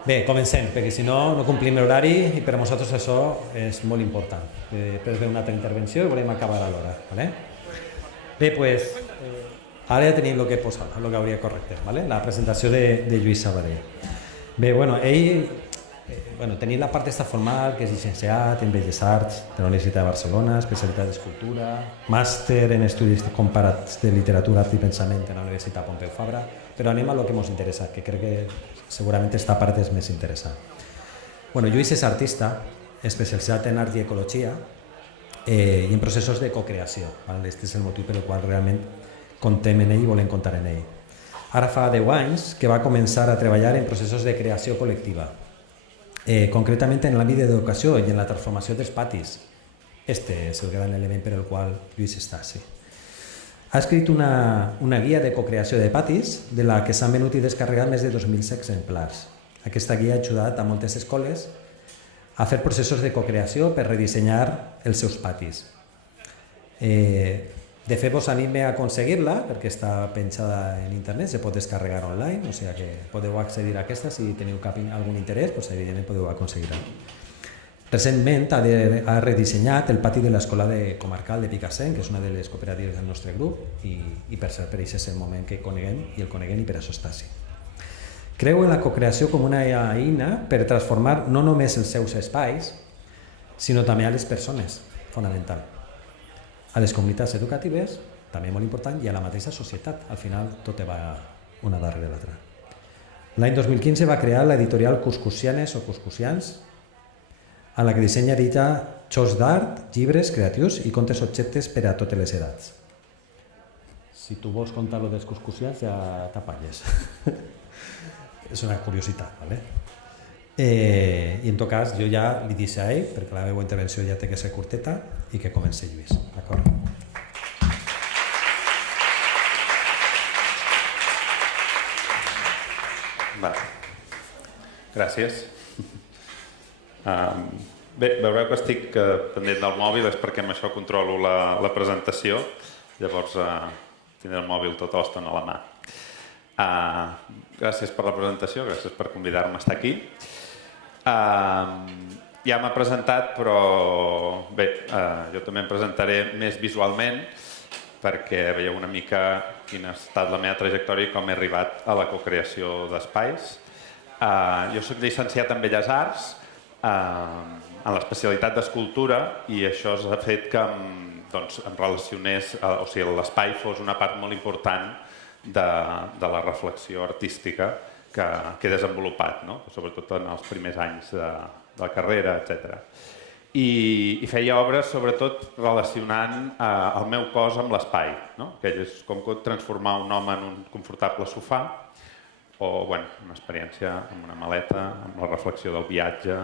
Bé, comencem, perquè si no, no complim l'horari i per a nosaltres això és molt important. Després ve una altra intervenció i volem acabar a l'hora. ¿Vale? Bé, doncs, ara ja tenim el que posava, el que hauria correcte, ¿vale? La presentació de Lluís Sabadell. Bé, ell tenim la part esta formal, que és llicenciat en Belles Arts de la Universitat de Barcelona, especialitat d'escultura, màster en estudis comparats de literatura, art i pensament en la Universitat Pompeu Fabra, però anem a lo que ens interessa, que crec que segurament esta part és més interessant. Lluís és artista, especialitzat en art i ecologia i en processos de cocreació. Aquest és el motiu pel qual realment contem en ell i volem contar en ell. Ara fa 10 anys que va començar a treballar en processos de creació col·lectiva, concretament en l'àmbit d'educació i en la transformació dels patis. Este és el gran element per el qual Lluís està així. Ha escrit una guia de cocreació de patis, de la que s'han venut i descarregat més de 2.000 exemplars. Aquesta guia ha ajudat a moltes escoles a fer processos de cocreació per redissenyar els seus patis. De fet, vos anime a aconseguir-la, perquè està penjada en internet, se pot descarregar online, o sigui que podeu accedir a aquesta, si teniu algun interès, doncs evidentment podeu aconseguir-la. Recentment ha redissenyat el pati de l'Escola Comarcal de Picassent, que és una de les cooperatives del nostre grup, i per cert, per això és el moment que coneguem i el coneguem i per això està així. Creu en la cocreació com una eina per transformar no només els seus espais, sinó també a les persones, fonamental. A les comunitats educatives, també molt important, i a la mateixa societat. Al final tot va una darrere l'altra. L'any 2015 va crear l'editorial Cuscusianes o Cuscusians, en la que dissenya xos d'art, llibres creatius i contes objectes per a totes les edats. Si tu vols contar-lo dels Cuscusians ja t'apalles. És una curiositat, ¿vale? I en tot cas jo ja li dic a ell, perquè la meva intervenció ja té que ser curteta, i que comenci Lluís, d'acord? Gràcies. Bé, veureu que estic pendent del mòbil, és perquè amb això controlo la presentació, llavors tindré el mòbil tota l'estona a la mà. Gràcies per la presentació, gràcies per convidar-me a estar aquí. Ja m'ha presentat, però bé, jo també em presentaré més visualment perquè veieu una mica quina ha estat la meva trajectòria i com he arribat a la cocreació d'espais. Jo soc llicenciat en Belles Arts, en l'especialitat d'escultura, i això ha fet que em relacionés, o sigui, l'espai fos una part molt important de la reflexió artística que he desenvolupat, sobretot en els primers anys de la carrera, etc. I feia obres sobretot relacionant el meu cos amb l'espai, que és com transformar un home en un confortable sofà o una experiència amb una maleta, amb la reflexió del viatge.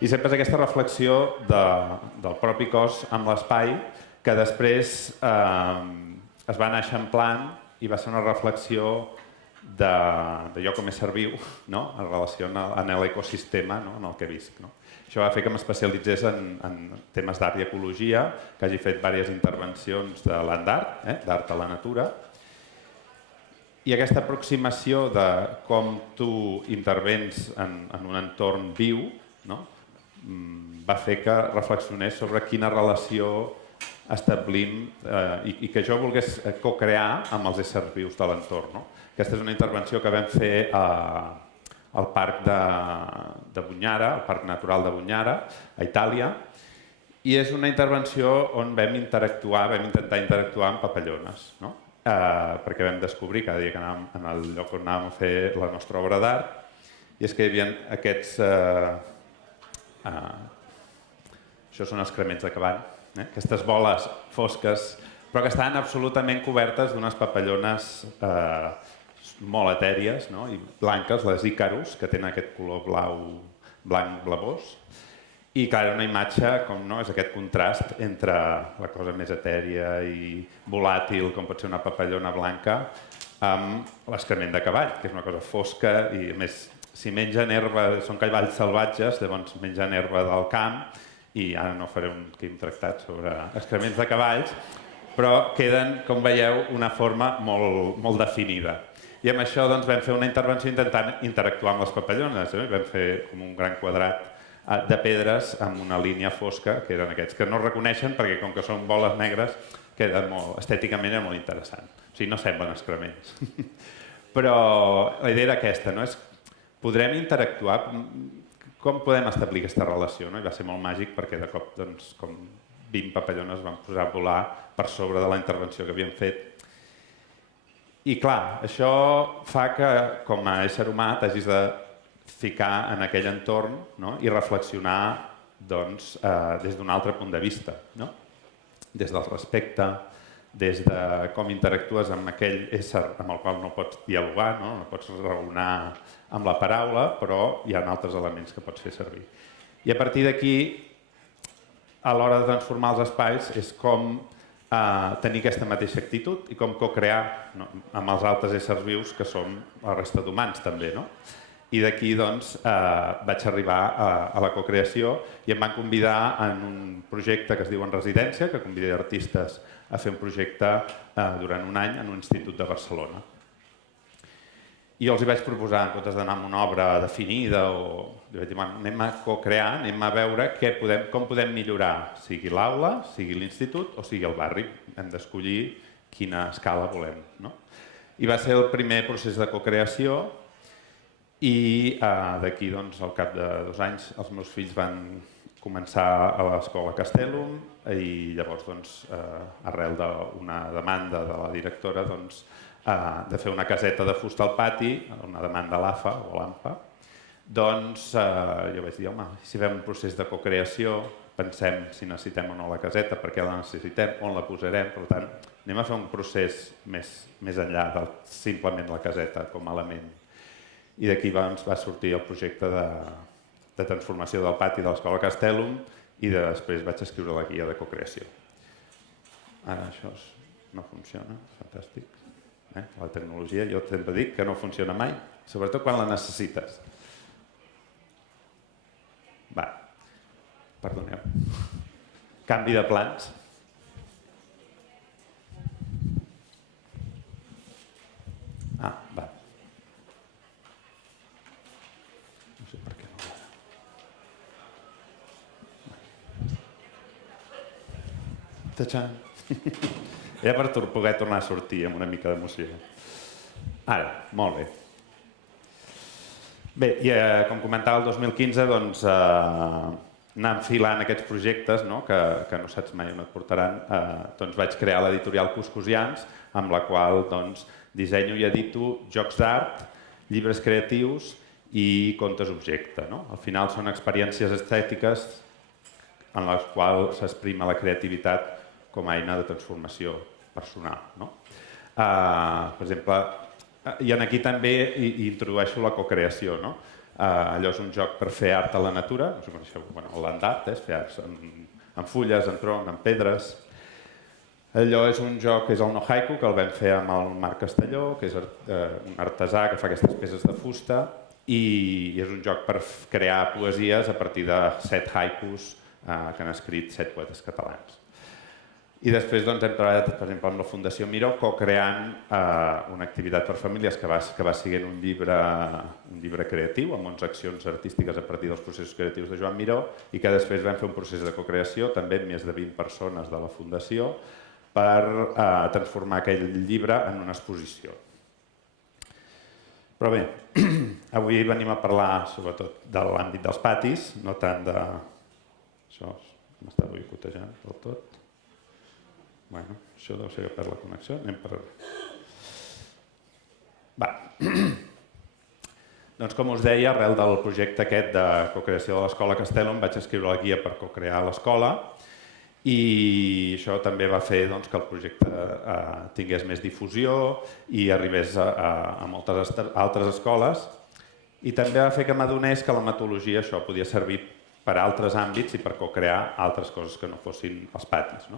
I sempre és aquesta reflexió del propi cos amb l'espai que després es va anar eixamplant i va ser una reflexió de jo com a ésser viu en relació amb l'ecosistema en el que visc. Això va fer que m'especialitzés en temes d'art i ecologia, que hagi fet diverses intervencions de land art, d'art a la natura, i aquesta aproximació de com tu intervens en un entorn viu va fer que reflexionés sobre quina relació establim i que jo volgués co-crear amb els éssers vius de l'entorn. Aquesta és una intervenció que vam fer al Parc de Bunyara, al Parc Natural de Bunyara, a Itàlia, i és una intervenció on vam intentar interactuar amb papallones, perquè vam descobrir cada dia que anàvem en el lloc on anàvem a fer la nostra obra d'art, i és que hi havia aquests... Això són excrements de cavall, aquestes boles fosques, però que estan absolutament cobertes d'unes papallones molt etèries i blanques, les ícarus, que tenen aquest color blanc blavós. I clar, era una imatge, com no, és aquest contrast entre la cosa més etèria i volàtil, com pot ser una papallona blanca, amb l'excrement de cavall, que és una cosa fosca i, a més, si mengen herba, són cavalls salvatges, llavors mengen herba del camp, i ara no faré un tractat sobre excrements de cavalls, però queden, com veieu, una forma molt definida. I amb això doncs, vam fer una intervenció intentant interactuar amb les papallones. Vam fer com un gran quadrat de pedres amb una línia fosca, que eren aquests que no es reconeixen perquè com que són boles negres, queda molt, estèticament era molt interessant. O sigui, no semblen excrements. Però la idea era aquesta, no? Podrem interactuar? Com podem establir aquesta relació? I va ser molt màgic perquè de cop doncs, com 20 papallones van posar a volar per sobre de la intervenció que havíem fet. I clar, això fa que com a ésser humà t'hagis de ficar en aquell entorn, no? I reflexionar doncs, des d'un altre punt de vista, no? Des del respecte, des de com interactues amb aquell ésser amb el qual no pots dialogar, no pots raonar amb la paraula, però hi ha altres elements que pots fer servir. I a partir d'aquí, a l'hora de transformar els espais, és com tenir aquesta mateixa actitud i com co-crear amb els altres éssers vius que som la resta d'humans també, no? I d'aquí doncs, vaig arribar a la cocreació i em van convidar en un projecte que es diu En Residència, que convida artistes a fer un projecte durant un any en un institut de Barcelona. I jo els vaig proposar, en comptes d'anar amb una obra definida, jo vaig dir, anem a co-crear, anem a veure com podem millorar, sigui l'aula, sigui l'institut o sigui el barri. Hem d'escollir quina escala volem. I va ser el primer procés de co-creació. I d'aquí, al cap de 2 anys, els meus fills van començar a l'escola Castellum i llavors, arrel d'una demanda de la directora de fer una caseta de fusta al pati, una demanda a l'AFA o a l'AMPA, doncs jo vaig dir, home, si fem un procés de cocreació, pensem si necessitem o no la caseta, per què la necessitem, on la posarem, per tant, anem a fer un procés més enllà de simplement la caseta com a element. I d'aquí va sortir el projecte de transformació del pati de l'escola Castellum i després vaig escriure la guia de cocreació. Ara això no funciona, fantàstic. La tecnologia, jo sempre dic que no funciona mai, sobretot quan la necessites. Va, perdoneu. Canvi de plans. Va. Era per poder tornar a sortir amb una mica d'emoció. Ara, molt bé. Bé, i com comentava, el 2015 anar enfilant aquests projectes que no saps mai on et portaran, doncs vaig crear l'editorial Cuscusians, amb la qual dissenyo i edito jocs d'art, llibres creatius i contes objecte. Al final són experiències estètiques en les quals s'exprima la creativitat com a eina de transformació personal. Per exemple, i aquí també hi introdueixo la cocreació. Allò és un joc per fer art a la natura, no sé com coneixeu, el land art, és fer arts en fulles, en tronc, en pedres. Allò és un joc que és el no haiku, que el vam fer amb el Marc Castelló, que és un artesà que fa aquestes peces de fusta, i és un joc per crear poesies a partir de 7 haikus que han escrit 7 poetes catalans. I després hem treballat, per exemple, amb la Fundació Miró, co-creant una activitat per famílies que va seguint un llibre creatiu amb 11 accions artístiques a partir dels processos creatius de Joan Miró i que després vam fer un procés de co-creació també amb més de 20 persones de la Fundació per transformar aquell llibre en una exposició. Però bé, avui venim a parlar sobretot de l'àmbit dels patis, no tant de... Això m'està boicotejant del tot. Bueno, això deu ser que perd la connexió. Anem per... Va. Doncs com us deia, arrel del projecte aquest de cocreació de l'Escola Castellum vaig escriure la guia per cocrear l'escola i això també va fer que el projecte tingués més difusió i arribés a moltes altres escoles i també va fer que m'adonés que la metodologia això podia servir per a altres àmbits i per cocrear altres coses que no fossin els patis.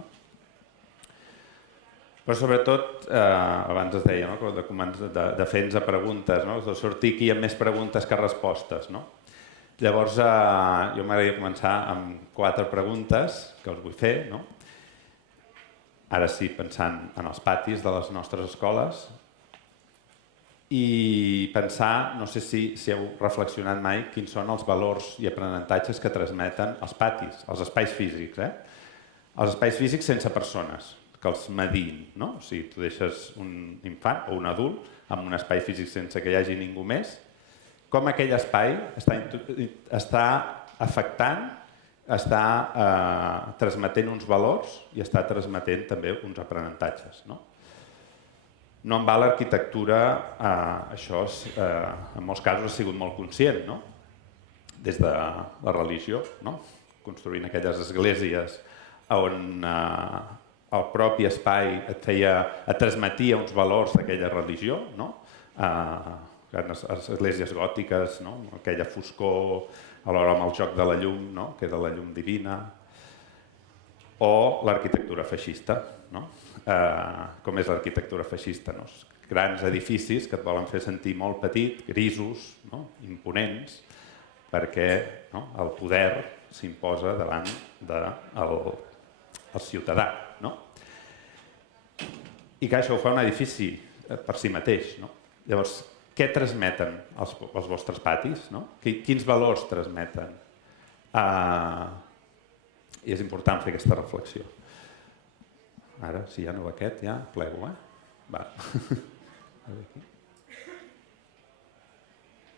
Però sobretot, abans es deia, de fer-nos preguntes, de sortir aquí amb més preguntes que respostes. Llavors, jo m'agradaria començar amb 4 preguntes que us vull fer. Ara sí, pensant en els patis de les nostres escoles i pensar, no sé si heu reflexionat mai, quins són els valors i aprenentatges que transmeten els patis, els espais físics. Els espais físics sense persones, que els medin, no? O sigui, tu deixes un infant o un adult en un espai físic sense que hi hagi ningú més, com aquell espai està afectant, està transmetent uns valors i està transmetent també uns aprenentatges. No en va l'arquitectura, això en molts casos ha sigut molt conscient, no? Des de la religió, no? Construint aquelles esglésies on el propi espai et transmetia uns valors d'aquella religió, no? Les esglésies gòtiques, no? Aquella foscor, alhora amb el joc de la llum, no? Que era la llum divina, o l'arquitectura feixista, no? Com és l'arquitectura feixista, no? Grans edificis que et volen fer sentir molt petit, grisos, no? Imponents, perquè el poder s'imposa davant del ciutadà. No? I que això ho fa un edifici per si mateix. No? Llavors, què transmeten els vostres patis? No? Quins valors transmeten? I és important fer aquesta reflexió. Ara, si ja no va aquest, ja plego, Va.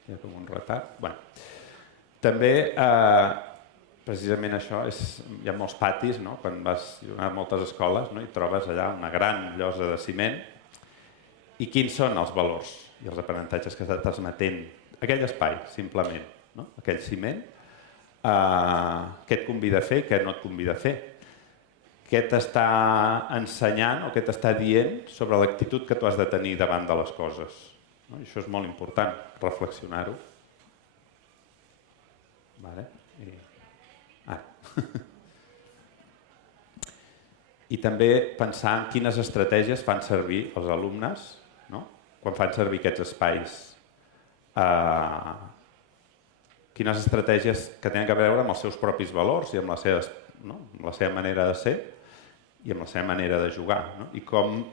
Hi ha com un retard. També, precisament això, hi ha molts patis, no? Quan vas a moltes escoles, no? I trobes allà una gran llosa de ciment. I quins són els valors i els aprenentatges que està transmetent aquell espai, simplement, no? Aquell ciment, què et convida a fer i què no et convida a fer. Què t'està ensenyant o què t'està dient sobre l'actitud que tu has de tenir davant de les coses. No? I això és molt important, reflexionar-ho. I també pensar en quines estratègies fan servir els alumnes, no? Quan fan servir aquests espais. Quines estratègies que tenen a veure amb els seus propis valors i amb la seva manera de ser i amb la seva manera de jugar. No? I com,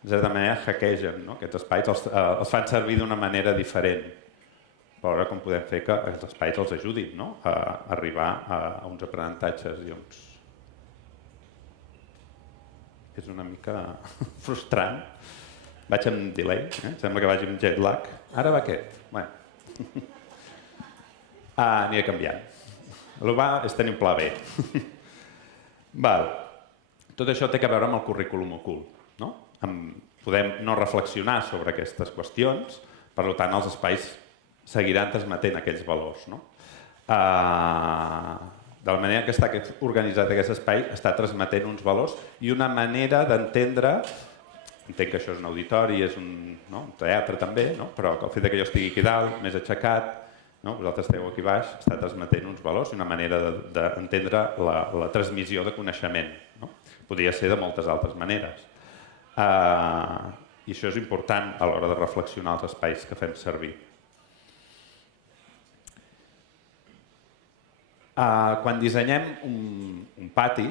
de certa manera, hackegen aquests espais, els fan servir d'una manera diferent. Però ara com podem fer que els espais els ajudin, no? A arribar a uns aprenentatges i uns... És una mica frustrant. Vaig amb delay, sembla que vaig amb jet lag. Ara va aquest. Aniré canviant. El va és tenir un pla B. Tot això té a veure amb el currículum ocult. No? Podem no reflexionar sobre aquestes qüestions, per tant els espais seguiran transmetent aquells valors. No? De la manera que està organitzat aquest espai, està transmetent uns valors i una manera d'entendre, entenc que això és un auditori, és un teatre també, però el fet que jo estigui aquí dalt, més aixecat, vosaltres esteu aquí baix, està transmetent uns valors i una manera d'entendre la transmissió de coneixement. Podria ser de moltes altres maneres. I això és important a l'hora de reflexionar els espais que fem servir. Quan dissenyem un pati,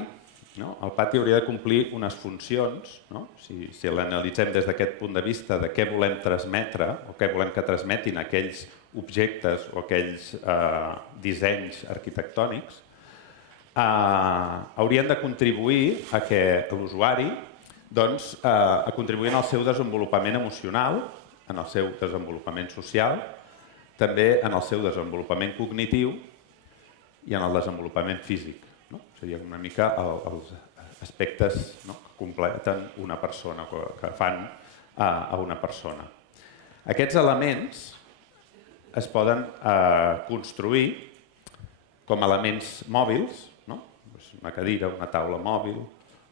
el pati hauria de complir unes funcions, si l'analitzem des d'aquest punt de vista de què volem transmetre o què volem que transmetin aquells objectes o aquells dissenys arquitectònics, haurien de contribuir a que l'usuari a contribuir en el seu desenvolupament emocional, en el seu desenvolupament social, també en el seu desenvolupament cognitiu i en el desenvolupament físic. Serien una mica els aspectes que completen una persona, que fan a una persona. Aquests elements es poden construir com elements mòbils, una cadira, una taula mòbil,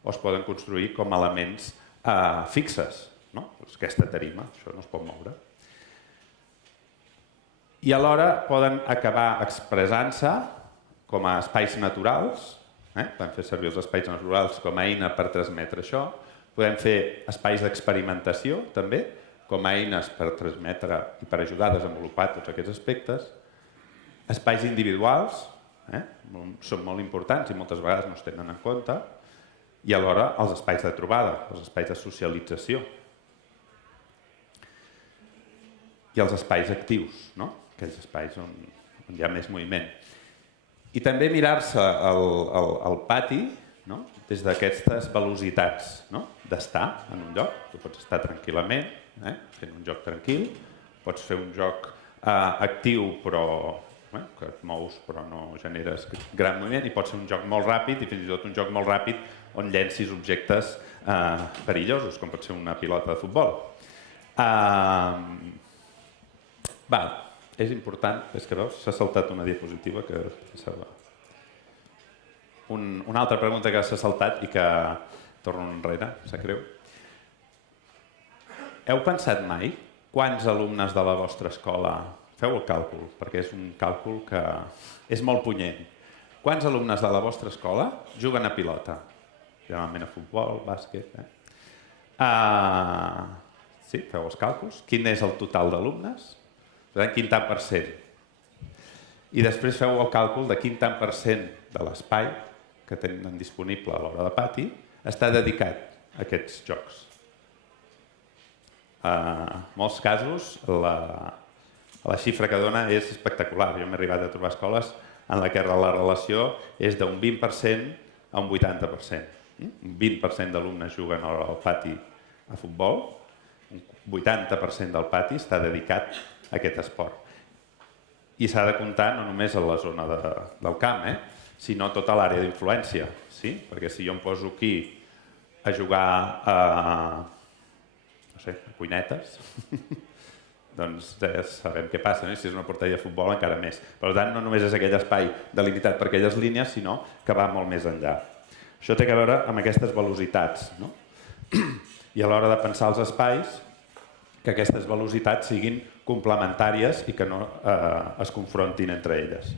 o es poden construir com elements fixes. Aquesta tarima, això no es pot moure. I alhora poden acabar expressant-se com a espais naturals, podem fer servir els espais naturals com a eina per transmetre això, podem fer espais d'experimentació també, com a eines per transmetre i per ajudar a desenvolupar tots aquests aspectes, espais individuals, són molt importants i moltes vegades no es tenen en compte, i alhora els espais de trobada, els espais de socialització. i els espais actius, no? Aquells espais on hi ha més moviment. I també mirar-se el pati, no? Des d'aquestes velocitats, no? D'estar en un lloc. Tu pots estar tranquil·lament, fent un joc tranquil, pots fer un joc actiu però que et mous però no generes gran moviment, i pot ser un joc molt ràpid i fins i tot un joc molt ràpid on llencis objectes perillosos, com pot ser una pilota de futbol. És important, és que veus, s'ha saltat una diapositiva que pensava. Una altra pregunta que s'ha saltat i que torno enrere, sap greu. Heu pensat mai quants alumnes de la vostra escola, feu el càlcul, perquè és un càlcul que és molt punyent, quants alumnes de la vostra escola juguen a pilota? Generalment a futbol, bàsquet... Sí, feu els càlculs. Quin és el total d'alumnes? Quin tant per cent? I després feu el càlcul de quin tant per cent de l'espai que tenen disponible a l'hora de pati està dedicat a aquests jocs. En molts casos, la xifra que dona és espectacular. Jo m'he arribat a trobar escoles en la que la relació és d'un 20% a un 80%. Un 20% d'alumnes juguen al pati a futbol, un 80% del pati està dedicat a aquest esport. I s'ha de comptar no només a la zona del camp, sinó a tota l'àrea d'influència. Perquè si jo em poso aquí a jugar a cuinetes, doncs ja sabem què passa. Si és una porteria de futbol, encara més. Per tant, no només és aquell espai delimitat per aquelles línies, sinó que va molt més enllà. Això té a veure amb aquestes velocitats. I a l'hora de pensar els espais, que aquestes velocitats siguin complementàries i que no es confrontin entre elles.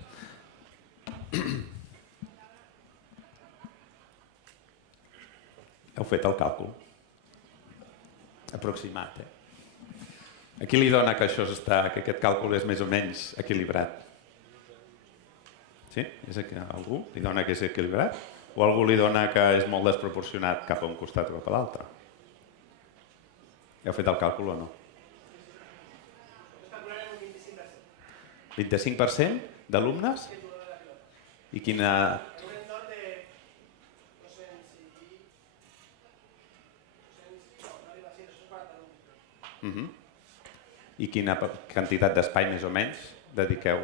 Heu fet el càlcul? Aproximat, A qui li dona que aquest càlcul és més o menys equilibrat? Sí? Algú li dona que és equilibrat? O algú li dona que és molt desproporcionat cap a un costat o cap a l'altre? Heu fet el càlcul o no? 25% d'alumnes? I quina... I quina quantitat d'espai més o menys dediqueu?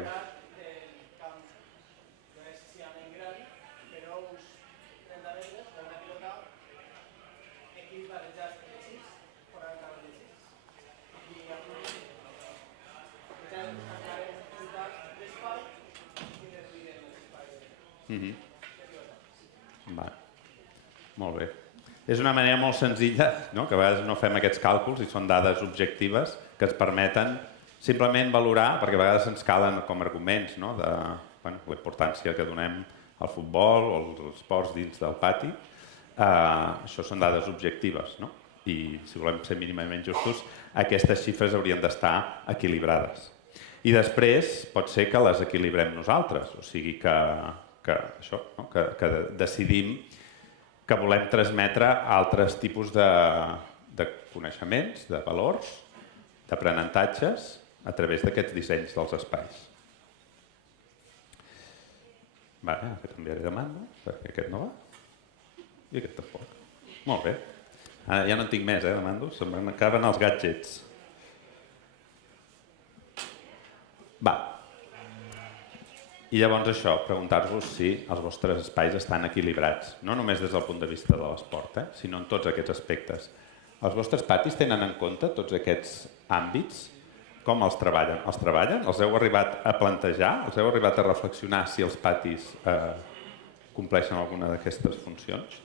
Molt bé. És una manera molt senzilla, que a vegades no fem aquests càlculs i són dades objectives que ens permeten simplement valorar, perquè a vegades ens calen com a arguments de la importància que donem al futbol o als esports dins del pati. Això són dades objectives, i si volem ser mínimament justos, aquestes xifres haurien d'estar equilibrades. I després pot ser que les equilibrem nosaltres, o sigui que decidim que volem transmetre altres tipus de coneixements, de valors, d'aprenentatges a través d'aquests dissenys dels espais. Aquest enviaré demanda, perquè aquest no va i aquest tampoc. Molt bé. Ja no en tinc més, demando. Se'm acaben els gadgets. I llavors això, preguntar-vos si els vostres espais estan equilibrats, no només des del punt de vista de l'esport, sinó en tots aquests aspectes. Els vostres patis tenen en compte tots aquests àmbits? Com els treballen? Els treballen? Els heu arribat a plantejar? Els heu arribat a reflexionar si els patis compleixen alguna d'aquestes funcions?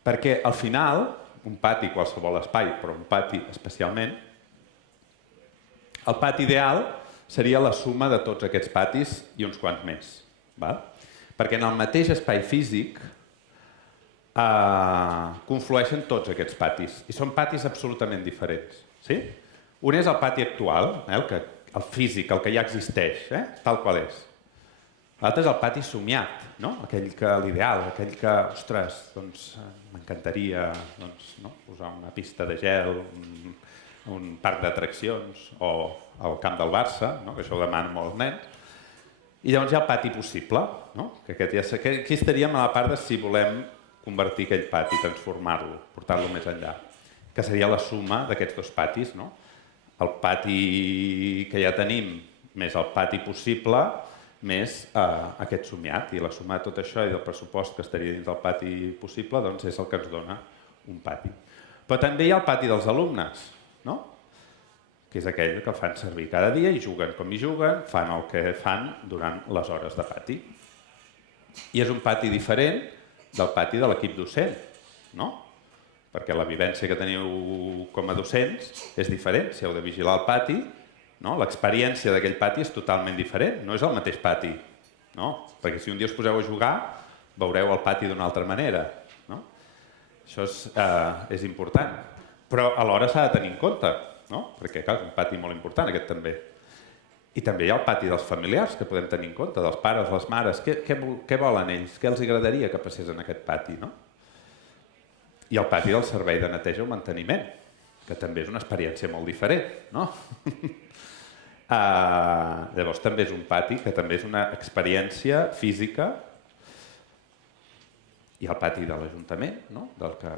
Perquè al final, un pati, qualsevol espai, però un pati especialment, el pati ideal seria la suma de tots aquests patis i uns quants més. Perquè en el mateix espai físic conflueixen tots aquests patis i són patis absolutament diferents. Un és el pati actual, el físic, el que ja existeix, tal qual és. L'altre és el pati somiat, aquell que l'ideal, aquell que, ostres, m'encantaria posar una pista de gel, un parc d'atraccions o al camp del Barça, no? Que això ho demanen molts nens. I llavors hi ha el pati possible, no? Que aquí estaríem a la part de si volem convertir aquell pati, transformar-lo, portar-lo més enllà, que seria la suma d'aquests dos patis, no? El pati que ja tenim més el pati possible més aquest somiat, i la suma de tot això i del pressupost que estaria dins del pati possible doncs és el que ens dona un pati. Però també hi ha el pati dels alumnes, no? Que és aquell que el fan servir cada dia i juguen com hi juguen, fan el que fan durant les hores de pati. I és un pati diferent del pati de l'equip docent, no? Perquè la vivència que teniu com a docents és diferent. Si heu de vigilar el pati, no? L'experiència d'aquell pati és totalment diferent, no és el mateix pati. No? Perquè si un dia us poseu a jugar, veureu el pati d'una altra manera. No? Això és important. Però alhora s'ha de tenir en compte, no? Perquè clar, és un pati molt important, aquest també. I també hi ha el pati dels familiars, que podem tenir en compte, dels pares, les mares. Què volen ells? Què els agradaria que passés en aquest pati? No? I el pati del servei de neteja o manteniment, que també és una experiència molt diferent, no? Llavors també és un pati que també és una experiència física. I el pati de l'Ajuntament, no? Del que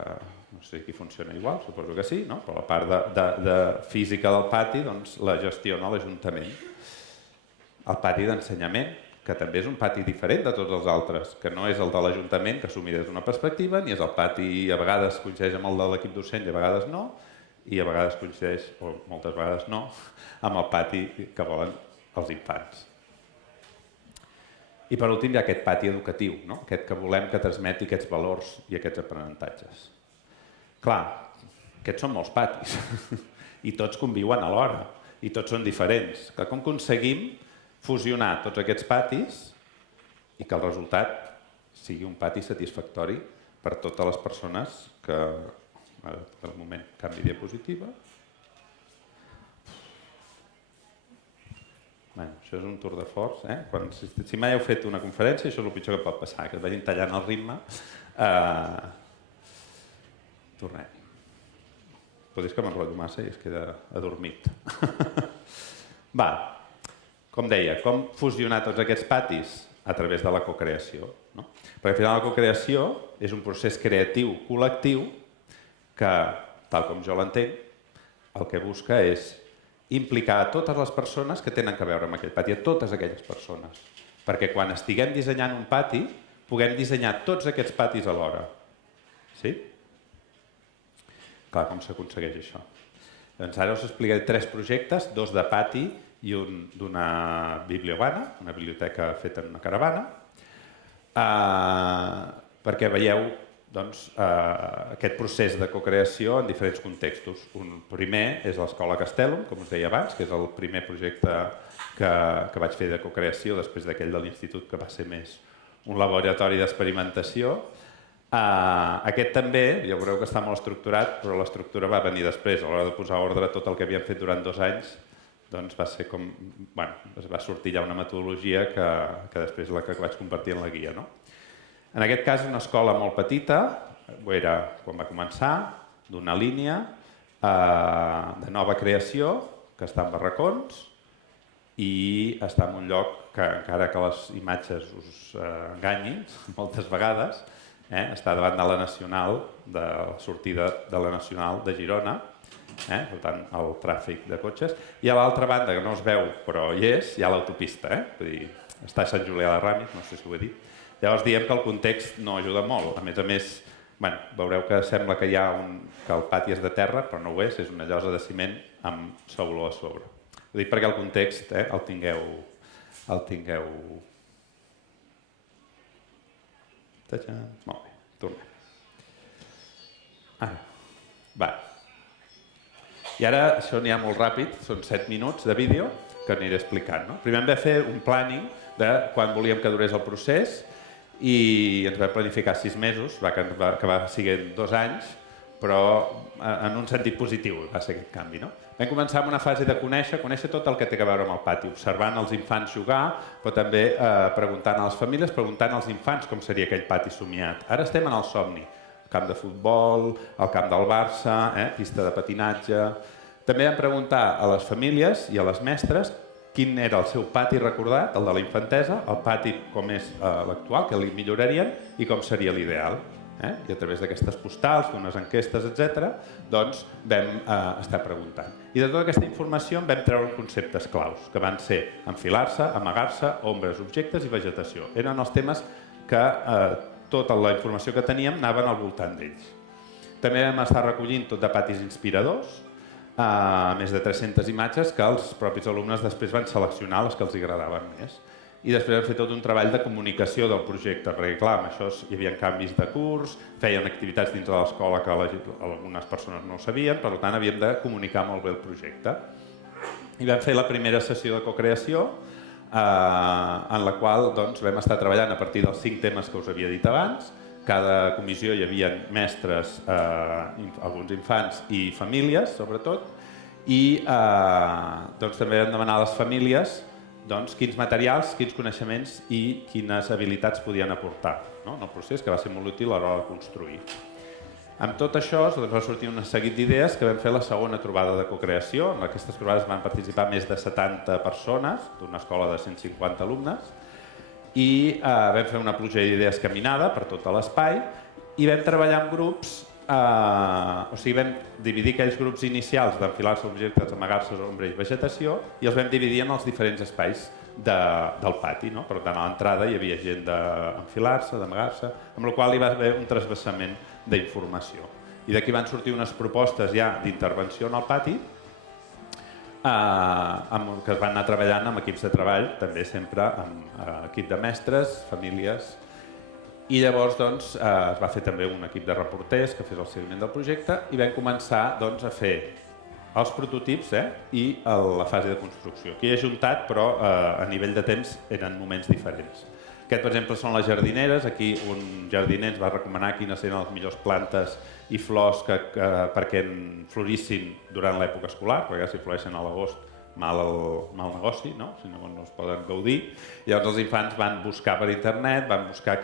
no sé si funciona igual, suposo que sí, no? Però la part de física del pati doncs, la gestiona l'Ajuntament. El pati d'ensenyament, que també és un pati diferent de tots els altres, que no és el de l'Ajuntament, que s'ho mira des d'una perspectiva, ni és el pati, a vegades coincideix amb el de l'equip docent i a vegades no, i a vegades coincideix, o moltes vegades no, amb el pati que volen els infants. I per últim hi ha aquest pati educatiu, no? Aquest que volem que transmeti aquests valors i aquests aprenentatges. Clar, aquests són molts patis, i tots conviuen alhora, i tots són diferents. Com aconseguim fusionar tots aquests patis i que el resultat sigui un pati satisfactori per totes les persones que... Per un moment, canvi diapositiva. Bé, això és un tour de force. Si mai heu fet una conferència, això és el pitjor que pot passar, que et vagin tallant el ritme. Tornem. Però és que m'enrotllo massa i es queda adormit. Va. Com deia, com fusionar tots aquests patis? A través de la cocreació. No? Perquè al final la cocreació és un procés creatiu col·lectiu que, tal com jo l'entenc, el que busca és implicar a totes les persones que tenen a veure amb aquell pati, a totes aquelles persones. Perquè quan estiguem dissenyant un pati, puguem dissenyar tots aquests patis alhora. Sí? Clar, com s'aconsegueix això? Doncs ara us explicaré 3 projectes, 2 de pati i un d'una bibliovana, una biblioteca feta en una caravana, perquè veieu doncs, aquest procés de cocreació en diferents contextos. Un primer és l'Escola Castellum, com us deia abans, que és el primer projecte que vaig fer de cocreació després d'aquell de l'institut, que va ser més un laboratori d'experimentació. Aquest també, ja veureu que està molt estructurat, però l'estructura va venir després. A l'hora de posar ordre tot el que havíem fet durant 2 anys, doncs va ser com... Bueno, es va sortir ja una metodologia que després és la que vaig compartir en la guia, no? En aquest cas, una escola molt petita, ho era quan va començar, d'una línia de nova creació, que està en barracons i està en un lloc que, encara que les imatges us enganyin moltes vegades, està davant de la Nacional, de la sortida de la Nacional de Girona, per tant, el tràfic de cotxes. I a l'altra banda, que no es veu, però hi és, hi ha l'autopista. Vull dir, està a Sant Julià de Ramis, no sé si ho he dit. Llavors diem que el context no ajuda molt. A més, bueno, veureu que sembla que que el pati és de terra, però no ho és una llosa de ciment amb sauló a sobre. Ho dic perquè el context el tingueu... Molt bé, tornem. Va. I ara, això n'hi ha molt ràpid, són 7 minuts de vídeo que aniré explicant. Primer hem de fer un planning de quan volíem que durés el procés i ens vam planificar 6 mesos, va acabar sent 2 anys, però en un sentit positiu va ser aquest canvi. Vam començar amb una fase de conèixer tot el que té a veure amb el pati, observant els infants jugar, però també preguntant a les famílies, preguntant als infants com seria aquell pati somiat. Ara estem en el somni, el camp de futbol, el camp del Barça, pista de patinatge, També vam preguntar a les famílies i a les mestres quin era el seu pati recordat, el de la infantesa, el pati com és l'actual, que li millorarien i com seria l'ideal. I a través d'aquestes postals, unes enquestes, etc., doncs vam estar preguntant. I de tota aquesta informació en vam treure conceptes claus, que van ser enfilar-se, amagar-se, ombres, objectes i vegetació. Eren els temes que tota la informació que teníem anaven al voltant d'ells. També vam estar recollint tot de patis inspiradors, més de 300 imatges que els propis alumnes després van seleccionar les que els agradaven més. I després vam fer tot un treball de comunicació del projecte, perquè clar, amb això hi havia canvis de curs, feien activitats dins de l'escola que algunes persones no ho sabien, per tant havíem de comunicar molt bé el projecte. I vam fer la primera sessió de cocreació, en la qual vam estar treballant a partir dels 5 temes que us havia dit abans. Cada comissió hi havia mestres, alguns infants i famílies, sobretot, i també vam demanar a les famílies quins materials, quins coneixements i quines habilitats podien aportar en el procés, que va ser molt útil a l'hora de construir. Amb tot això va sortir un seguit d'idees que vam fer la segona trobada de cocreació. En aquestes trobades van participar més de 70 persones d'una escola de 150 alumnes i vam fer una pluja d'idees caminada per tot l'espai i vam treballar en grups, o sigui, vam dividir aquells grups inicials d'enfilar-se objectes, amagar-se, ombra i vegetació i els vam dividir en els diferents espais del pati. Per tant, a l'entrada hi havia gent d'enfilar-se, d'amagar-se, amb la qual hi va haver un transvasament d'informació. I d'aquí van sortir unes propostes ja d'intervenció en el pati que es van anar treballant amb equips de treball, també sempre amb equip de mestres, famílies, i llavors es va fer també un equip de reporters que fes el seguiment del projecte i vam començar a fer els prototips i la fase de construcció. Aquí he ajuntat, però a nivell de temps eren moments diferents. Aquest, per exemple, són les jardineres. Aquí un jardiner ens va recomanar quines eren les millors plantes i flors perquè florissin durant l'època escolar, perquè si floreixen a l'agost, mal negoci, si no es poden gaudir. Llavors els infants van buscar per internet, van buscar a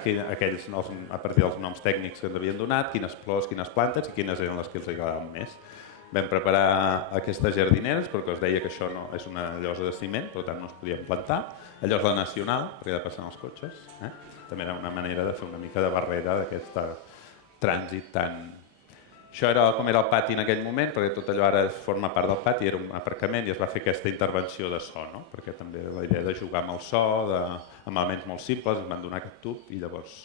partir dels noms tècnics que ens havien donat, quines flors, quines plantes i quines eren les que els agradaven més. Vam preparar aquestes jardineres perquè us deia que això no és una llosa de ciment, per tant no es podien plantar. Allò és la nacional, perquè ha de passar els cotxes. També era una manera de fer una mica de barrera d'aquest trànsit tan... Això era com era el pati en aquell moment, perquè tot allò ara forma part del pati, era un aparcament i es va fer aquesta intervenció de so, perquè també la idea de jugar amb el so, amb elements molt simples, ens van donar aquest tub i llavors...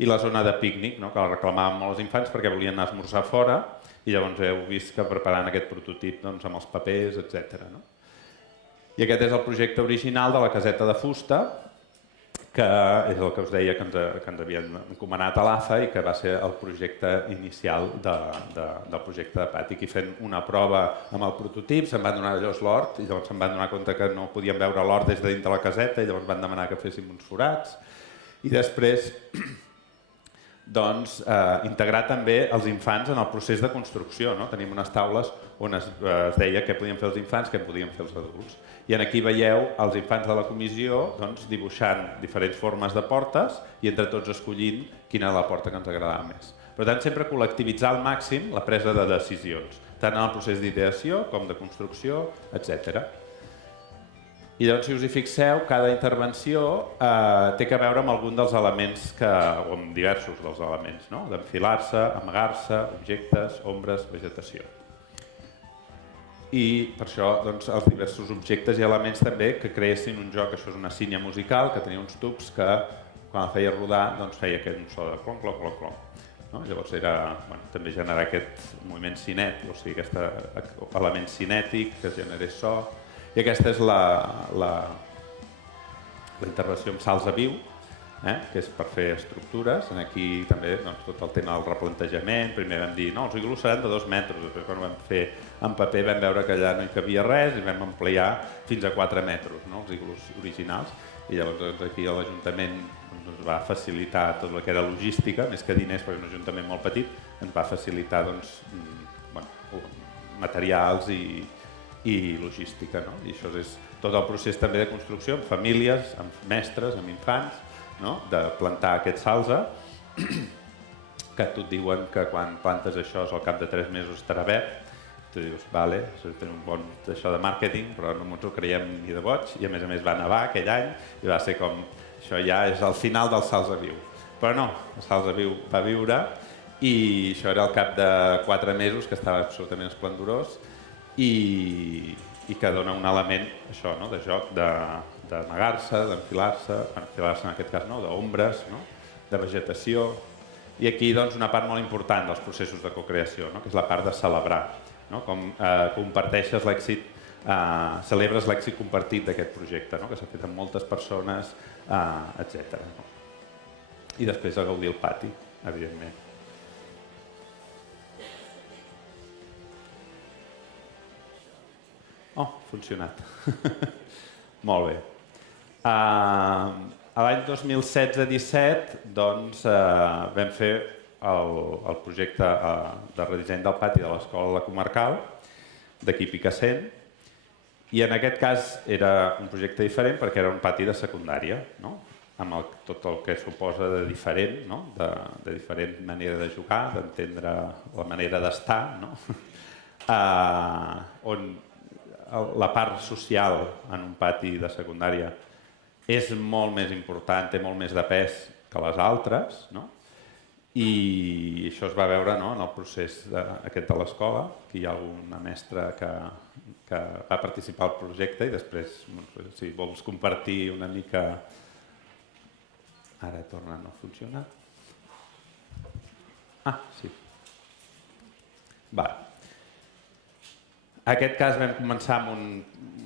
I la zona de pícnic, que la reclamaven molt els infants perquè volien anar a esmorzar fora i llavors heu vist que preparant aquest prototip amb els papers, etc. I aquest és el projecte original de la caseta de fusta, que és el que us deia que ens havien encomanat a l'AFA i que va ser el projecte inicial del projecte de pati. Aquí fent una prova amb el prototip, se'n van donar llavors l'hort i llavors se'n van donar compte que no podien veure l'hort des de dintre la caseta i llavors van demanar que féssim uns forats. I després integrar també els infants en el procés de construcció. Tenim unes taules on es deia què podien fer els infants, què podien fer els adults. I aquí veieu els infants de la comissió dibuixant diferents formes de portes i entre tots escollint quina era la porta que ens agradava més. Per tant, sempre col·lectivitzar al màxim la presa de decisions, tant en el procés d'ideació com de construcció, etc. I llavors, si us hi fixeu, cada intervenció té a veure amb algun dels elements, o amb diversos dels elements, d'enfilar-se, amagar-se, objectes, ombres, vegetació. I per això els diversos objectes i elements també que creessin un joc, això és una sínia musical, que tenia uns tubs que quan el feia rodar feia aquest so de clon, clon, clon, clon. Llavors era també generar aquest moviment cinètic, o sigui, aquest element cinètic que generés so. I aquesta és la intervenció amb salsa viu, que és per fer estructures. Aquí també tot el tema del replantejament. Primer vam dir, no, els iglús seran de 2 metres. Després quan ho vam fer en paper vam veure que allà no hi cabia res i vam ampliar fins a 4 metres, els iglús originals. I llavors aquí l'Ajuntament ens va facilitar tot el que era logística, més que diners, perquè és un ajuntament molt petit, ens va facilitar materials i logística. I això és tot el procés també de construcció amb famílies, amb mestres, amb infants, de plantar aquest salze, que tot diuen que quan plantes això al cap de 3 mesos estarà verd Tu dius, vale, tenim un bon això de màrqueting, però no ens ho creiem ni de boig, i a més va nevar aquell any, i va ser com, això ja és el final del Salts a Viu. Però no, el Salts a Viu va viure, i això era al cap de 4 mesos, que estava absolutament esplendorós, i que dona un element, això, no?, de joc, d'amagar-se, d'enfilar-se, enfilar-se en aquest cas, no?, d'ombres, no?, de vegetació, i aquí, doncs, una part molt important dels processos de cocreació, no?, que és la part de celebrar, no? Com comparteixes l'èxit, celebres l'èxit compartit d'aquest projecte, no? Que s'ha fet amb moltes persones, etc. No? I després a gaudir el pati, evidentment. Oh, ha funcionat. Molt bé. A l'any 2016-17 doncs, vam fer el projecte de redisseny del pati de l'Escola La Comarcal, d'aquí Picassent, i en aquest cas era un projecte diferent perquè era un pati de secundària, no? Amb tot el que suposa de diferent, no? De diferent manera de jugar, d'entendre la manera d'estar, no? On la part social en un pati de secundària és molt més important, té molt més de pes que les altres, no? I això es va veure, no?, en el procés aquest de l'escola, que hi ha alguna mestra que va participar al projecte i després, si vols compartir una mica... Ara torna a no funcionar. Ah, sí. Va. En aquest cas vam començar amb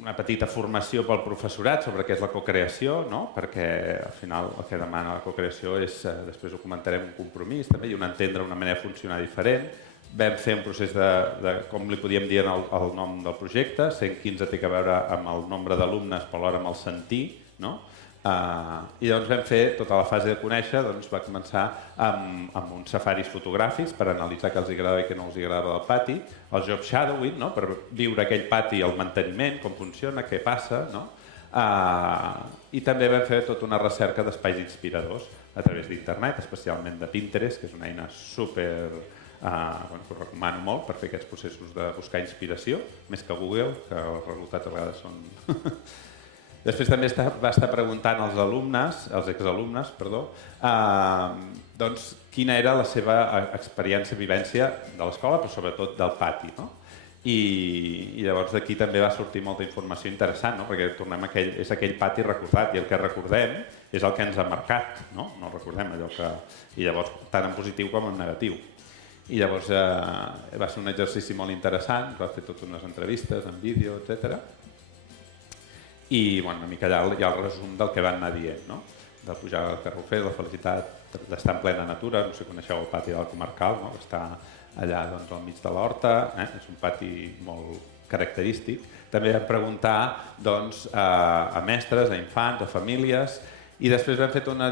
una petita formació pel professorat sobre què és la cocreació, no? Perquè al final el que demana la cocreació és, després ho comentarem, un compromís també, i un entendre una manera de funcionar diferent. Vam fer un procés de com li podíem dir el nom del projecte, 115 té a veure amb el nombre d'alumnes, però alhora amb el sentir, no? I doncs vam fer tota la fase de conèixer, doncs va començar amb uns safaris fotogràfics per analitzar què els agrada i què no els agrada del pati, el job shadowing, no?, per viure aquell pati, el manteniment, com funciona, què passa, no? I també vam fer tota una recerca d'espais inspiradors a través d'internet, especialment de Pinterest, que és una eina super... que ho recomano molt per fer aquests processos de buscar inspiració, més que Google, que els resultats a vegades són... Després també va estar preguntant als alumnes, als exalumnes, perdó, doncs quina era la seva experiència, vivència de l'escola, però sobretot del pati, no? I llavors d'aquí també va sortir molta informació interessant, no? Perquè tornem és aquell pati recordat i el que recordem és el que ens ha marcat, no? No recordem allò que... I llavors tant en positiu com en negatiu. I llavors va ser un exercici molt interessant, va fer totes unes entrevistes en vídeo, etcètera. I una mica allà hi ha el resum del que van anar dient, no? De pujar al Garrofer, la felicitat d'estar en plena natura, no sé si coneixeu el pati de la Comarcal, no? Està allà doncs, al mig de l'horta, és un pati molt característic. També vam preguntar doncs, a mestres, a infants, a famílies, i després vam fer un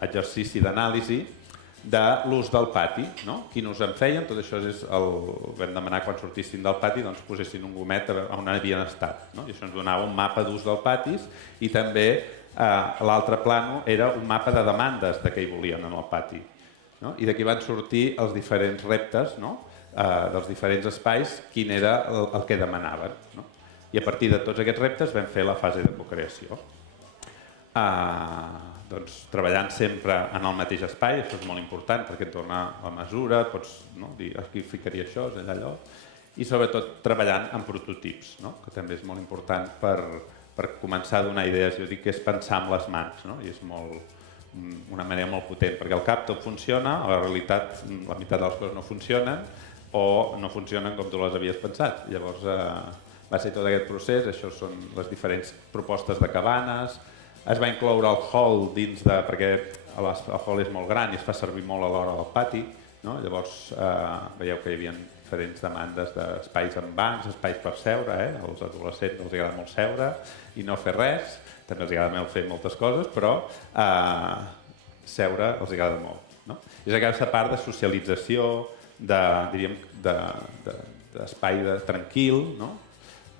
exercici d'anàlisi de l'ús del pati, no? Quin ús en feien, tot això vam demanar quan sortissin del pati doncs posessin un gomet on havien estat, no? I això ens donava un mapa d'ús del patis i també l'altre plànol era un mapa de demandes de què hi volien en el pati, no? I d'aquí van sortir els diferents reptes, no? Dels diferents espais, quin era el que demanaven, no? I a partir de tots aquests reptes vam fer la fase de cocreació. Doncs, treballant sempre en el mateix espai, això és molt important perquè et dona la mesura, pots dir aquí ficaria això, és allò, i sobretot treballant en prototips, que també és molt important per començar a donar idees. Jo dic que és pensar amb les mans, i és una manera molt potent, perquè al cap tot funciona, a la realitat la meitat de les coses no funcionen o no funcionen com tu les havies pensat. Llavors va ser tot aquest procés, això són les diferents propostes de cabanes. Es va incloure el hall dins de... perquè el hall és molt gran i es fa servir molt a l'hora del pati, no? Llavors veieu que hi havia diferents demandes d'espais amb bancs, espais per seure, als adolescents els agrada molt seure i no fer res, també els agrada molt fer moltes coses, però seure els agrada molt, no? És aquesta part de socialització, diríem, d'espai tranquil, no?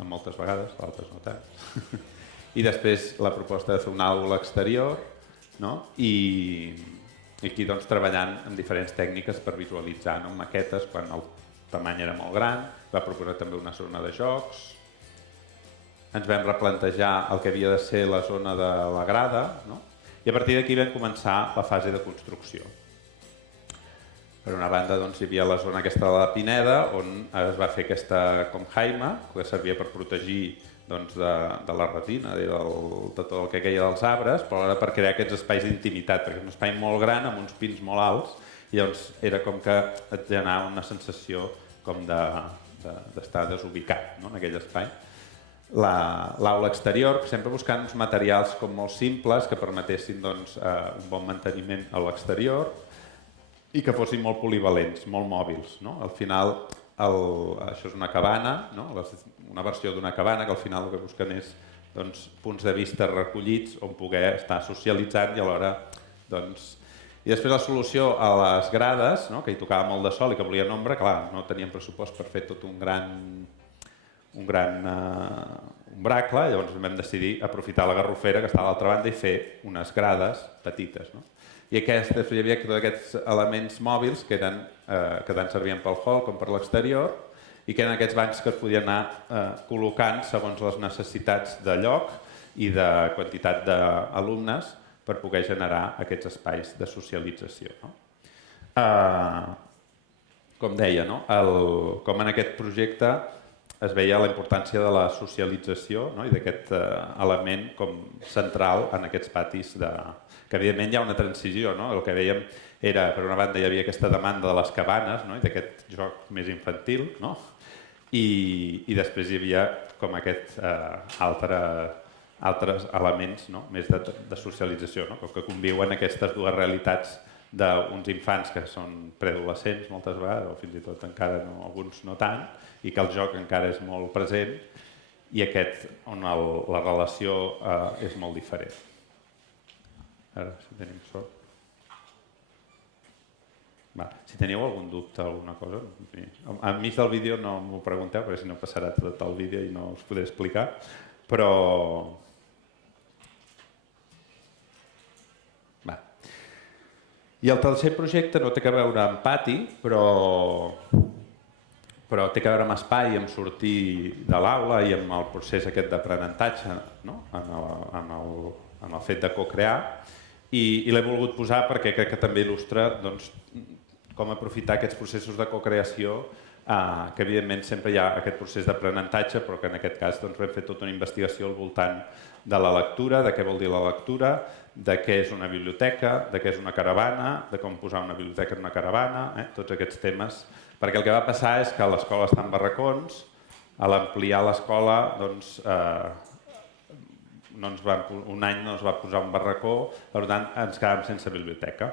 Moltes vegades, altres no tant. I després la proposta de fer una aula exterior, i aquí doncs treballant amb diferents tècniques per visualitzar, maquetes, quan el tamany era molt gran, va proposar també una zona de jocs, ens vam replantejar el que havia de ser la zona de la grada, no? I a partir d'aquí vam començar la fase de construcció. Per una banda doncs, hi havia la zona aquesta de la Pineda, on es va fer aquesta com jaima, que servia per protegir doncs, de la retina, de tot el que queia dels arbres, però alhora per crear aquests espais d'intimitat, perquè és un espai molt gran, amb uns pins molt alts, i llavors era com que et generava una sensació com d'estar desubicat, no? En aquell espai. L'aula exterior, sempre buscant uns materials com molt simples que permetessin doncs, un bon manteniment a l'exterior i que fossin molt polivalents, molt mòbils. No? Al final, això és una cabana, no? Una versió d'una cabana que al final el que busquen és doncs, punts de vista recollits on poder estar socialitzant i alhora... Doncs... I després la solució a les grades, no? Que hi tocava molt de sol i que volien ombra, clar, no teníem pressupost per fer tot un gran umbracle, llavors vam decidir aprofitar la garrofera que està a l'altra banda i fer unes grades petites. No? I hi havia tots aquests elements mòbils que tant servien pel hall com per l'exterior i que eren aquests bancs que es podien anar col·locant segons les necessitats de lloc i de quantitat d'alumnes per poder generar aquests espais de socialització. No? Com deia, no? Com en aquest projecte es veia la importància de la socialització, no? I d'aquest element com central en aquests patis que evidentment hi ha una transició, no? El que vèiem era, per una banda hi havia aquesta demanda de les cabanes, no? I d'aquest joc més infantil, no? I després hi havia com aquests altres elements, no? Més de socialització, no? Que conviuen aquestes dues realitats d'uns infants que són preadolescents moltes vegades, o fins i tot encara no, alguns no tant, i que el joc encara és molt present, i aquest on la relació és molt diferent. Ara, si tenim sort. Va, si teniu algun dubte, alguna cosa, enmig del vídeo no m'ho pregunteu, perquè si no passarà tot el vídeo i no us podré explicar, però... I el tercer projecte no té a veure amb pati, però té a veure amb espai, amb sortir de l'aula i amb el procés aquest d'aprenentatge, no? en el fet de co-crear. I l'he volgut posar perquè crec que també il·lustra doncs, com aprofitar aquests processos de co-creació, que evidentment sempre hi ha aquest procés d'aprenentatge, però que en aquest cas doncs, vam fer tota una investigació al voltant de la lectura, de què vol dir la lectura, de què és una biblioteca, de què és una caravana, de com posar una biblioteca en una caravana, tots aquests temes. Perquè el que va passar és que l'escola està en barracons, a l'ampliar l'escola, doncs, un any no es va posar un barracó, per tant ens quedàvem sense biblioteca,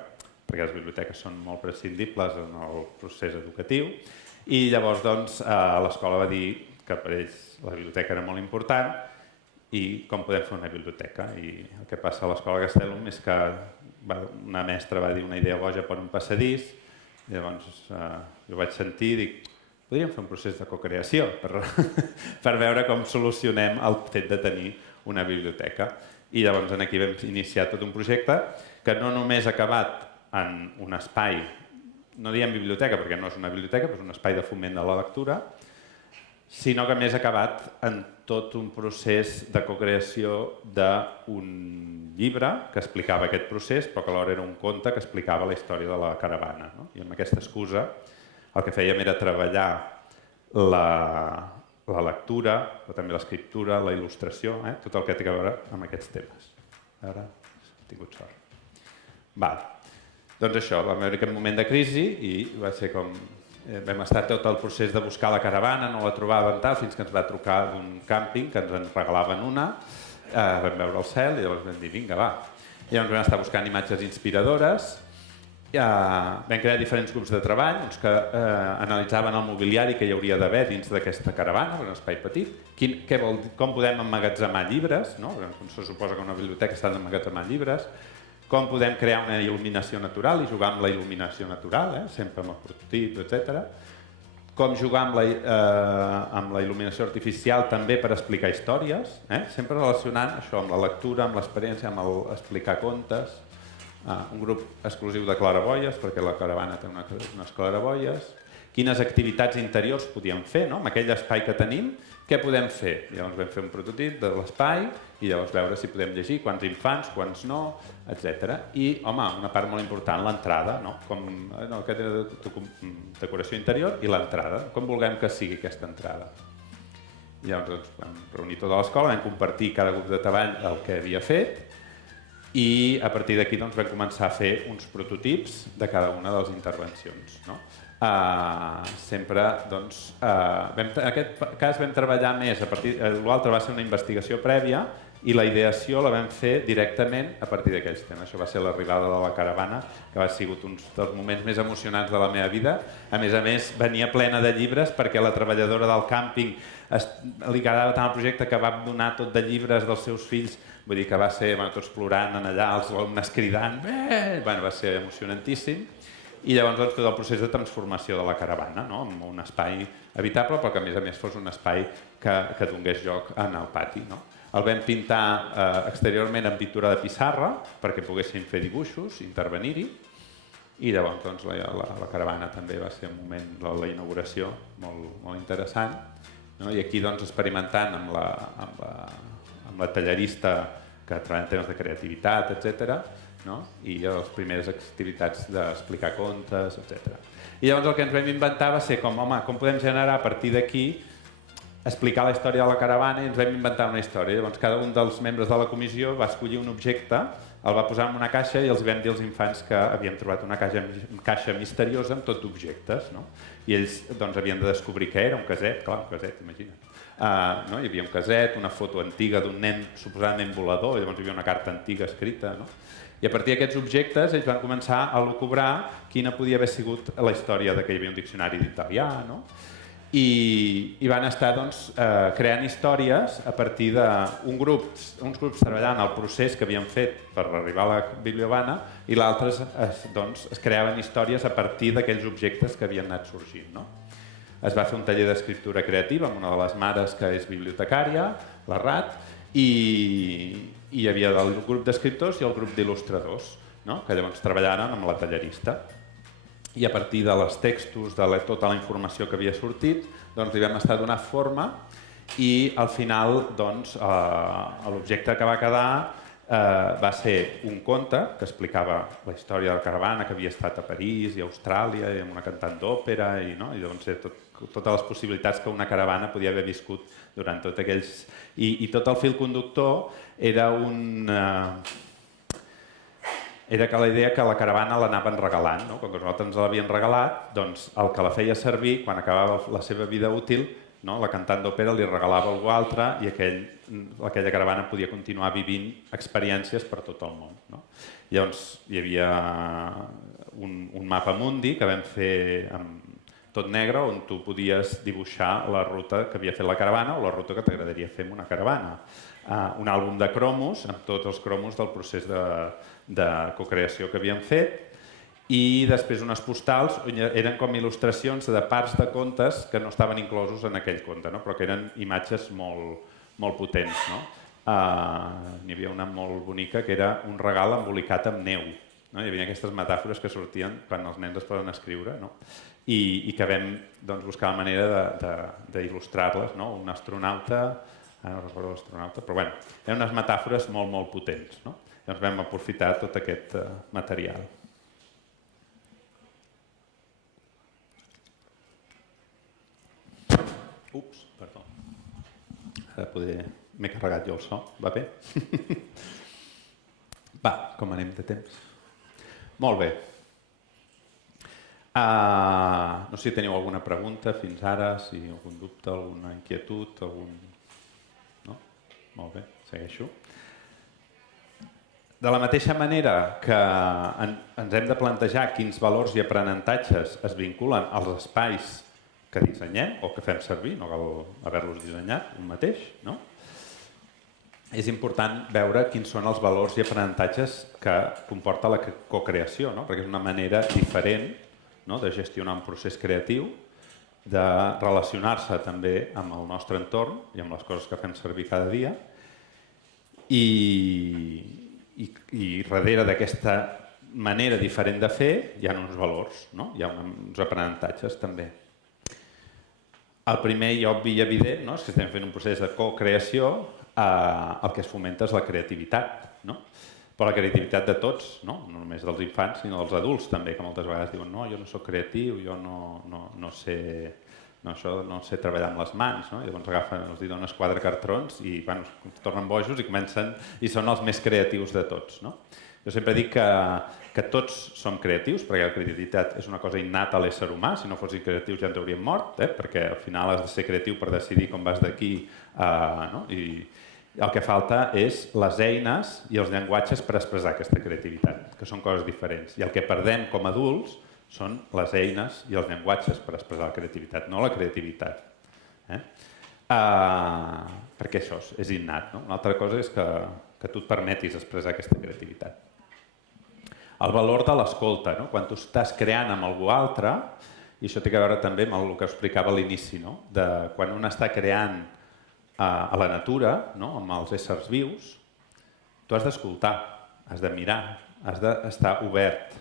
perquè les biblioteques són molt prescindibles en el procés educatiu, i llavors doncs, l'escola va dir que per ells la biblioteca era molt important i com podem fer una biblioteca. I el que passa a l'escola Castellum és que una mestra va dir una idea boja per un passadís, i llavors jo vaig sentir i dic, podríem fer un procés de cocreació per veure com solucionem el fet de tenir una biblioteca. I llavors aquí vam iniciar tot un projecte que no només ha acabat en un espai, no diem biblioteca perquè no és una biblioteca, però és un espai de foment de la lectura, sinó que a més ha acabat en tot un procés de cocreació d'un llibre que explicava aquest procés, però que alhora era un conte que explicava la història de la caravana. No? I amb aquesta excusa el que fèiem era treballar la lectura, però també l'escriptura, la il·lustració, tot el que té a veure amb aquests temes. Ara he tingut sort. Val. Doncs això, vam veure aquest moment de crisi i va ser com... Vam estar tot el procés de buscar la caravana, no la trobàvem tal, fins que ens va trucar d'un càmping, que ens en regalaven una, vam veure el cel i llavors vam dir, vinga, va. I llavors vam estar buscant imatges inspiradores, vam crear diferents grups de treball, uns que analitzaven el mobiliari que hi hauria d'haver dins d'aquesta caravana, un espai petit, com podem emmagatzemar llibres, no? Se suposa que una biblioteca està d'emmagatzemar llibres, com podem crear una il·luminació natural i jugar amb la il·luminació natural, sempre amb el prototip, etc. Com jugar amb la il·luminació artificial també per explicar històries, sempre relacionant això amb la lectura, amb l'experiència, amb explicar contes. Un grup exclusiu de claraboies, perquè la caravana té unes claraboies. quines activitats interiors podíem fer, no? Amb aquell espai que tenim, què podem fer? Llavors vam fer un prototip de l'espai i llavors veure si podem llegir, quants infants, quants no, etc. I, home, una part molt important, l'entrada, no? Aquesta decoració interior i l'entrada, com vulguem que sigui aquesta entrada. I llavors ens vam reunir tota l'escola, vam compartir cada grup de treball el que havia fet i a partir d'aquí vam començar a fer uns prototips de cada una de les intervencions. En aquest cas vam treballar més, l'altre va ser una investigació prèvia i la ideació la vam fer directament a partir d'aquells temes. Això va ser l'arribada de la caravana, que va sigut un dels moments més emocionants de la meva vida. A més, venia plena de llibres perquè la treballadora del càmping li agradava tant el projecte que va donar tot de llibres dels seus fills, vull dir que va ser tots plorant allà, els alumnes cridant, va ser emocionantíssim. I llavors tot el procés de transformació de la caravana, en un espai habitable, però que a més fos un espai que donés lloc en el pati. El vam pintar exteriorment amb pintura de pissarra perquè poguessin fer dibuixos, intervenir-hi, i llavors la caravana també va ser un moment de la inauguració molt interessant. I aquí experimentant amb la tallerista que treballa en temes de creativitat, etc. I les primeres activitats d'explicar contes, etc. I llavors el que ens vam inventar va ser com podem generar a partir d'aquí, explicar la història de la caravana i ens vam inventar una història. Llavors cada un dels membres de la comissió va escollir un objecte, el va posar en una caixa i els vam dir als infants que havíem trobat una caixa misteriosa amb tot d'objectes. I ells havien de descobrir què era, un caset, clar, un caset, imagina't. Hi havia un caset, una foto antiga d'un nen suposadament volador, llavors hi havia una carta antiga escrita. I a partir d'aquests objectes ells van començar a lucubrar quina podia haver sigut la història que hi havia un diccionari d'italià, i van estar creant històries a partir d'uns grups treballant el procés que havien fet per arribar a la bibliovana i l'altre es creaven històries a partir d'aquells objectes que havien anat sorgint. Es va fer un taller d'escriptura creativa amb una de les mares que és bibliotecària, la Rat, i hi havia el grup d'escriptors i el grup d'il·lustradors, que llavors treballaven amb la tallerista. I a partir dels textos, de tota la informació que havia sortit, li vam estar donant forma i al final l'objecte que va quedar va ser un conte que explicava la història de la caravana, que havia estat a París i a Austràlia i amb una cantant d'òpera i totes les possibilitats que una caravana podia haver viscut durant tots aquells... I tot el fil conductor era que la idea que la caravana l'anaven regalant. Com que nosaltres ens l'havien regalat, doncs el que la feia servir, quan acabava la seva vida útil, la cantant d'òpera li regalava algú altre i aquella caravana podia continuar vivint experiències per tot el món. Llavors hi havia un mapa mundi que vam fer amb tot negre on tu podies dibuixar la ruta que havia fet la caravana o la ruta que t'agradaria fer amb una caravana. Un àlbum de cromos amb tots els cromos del procés de cocreació que havíem fet i després unes postals eren com il·lustracions de parts de contes que no estaven inclosos en aquell conte, però que eren imatges molt potents. N'hi havia una molt bonica que era un regal embolicat amb neu. Hi havia aquestes metàfores que sortien quan els nens es poden escriure i que vam buscar la manera d'il·lustrar-les. Un astronauta, no recordo l'astronauta, però bé, eren unes metàfores molt potents. Llavors vam aprofitar tot aquest material. Ups, perdó. Ara m'he carregat jo el so, va bé? Va, com anem de temps? Molt bé. No sé si teniu alguna pregunta fins ara, si algun dubte, alguna inquietud, No? Molt bé, segueixo. De la mateixa manera que ens hem de plantejar quins valors i aprenentatges es vinculen als espais que dissenyem o que fem servir, no cal haver-los dissenyat un mateix, és important veure quins són els valors i aprenentatges que comporta la cocreació, perquè és una manera diferent de gestionar un procés creatiu, de relacionar-se també amb el nostre entorn i amb les coses que fem servir cada dia i darrere d'aquesta manera diferent de fer hi ha uns valors, hi ha uns aprenentatges també. El primer i obvi i evident, no? És que estem fent un procés de co-creació, el que es fomenta és la creativitat, no? Però la creativitat de tots, no només dels infants, sinó dels adults també, que moltes vegades diuen no, jo no sóc creatiu, jo no sé treballar amb les mans, no? I llavors agafen, els dones 4 cartrons i bueno, es tornen bojos i comencen i són els més creatius de tots, no? Jo sempre dic que tots som creatius, perquè la creativitat és una cosa innata a l'ésser humà, si no fossin creatius ja ens hauríem mort, perquè al final has de ser creatiu per decidir com vas d'aquí, no? I el que falta és les eines i els llenguatges per expressar aquesta creativitat, que són coses diferents. I el que perdem com a adults són les eines i els llenguatges per expressar la creativitat, no la creativitat. Perquè això és innat. No? Una altra cosa és que tu et permetis expressar aquesta creativitat. El valor de l'escolta, no? Quan tu estàs creant amb algú altre, i això té a veure també amb el que explicava a l'inici, no? De quan un està creant a la natura, no? Amb els éssers vius, tu has d'escoltar, has de mirar, has d'estar obert.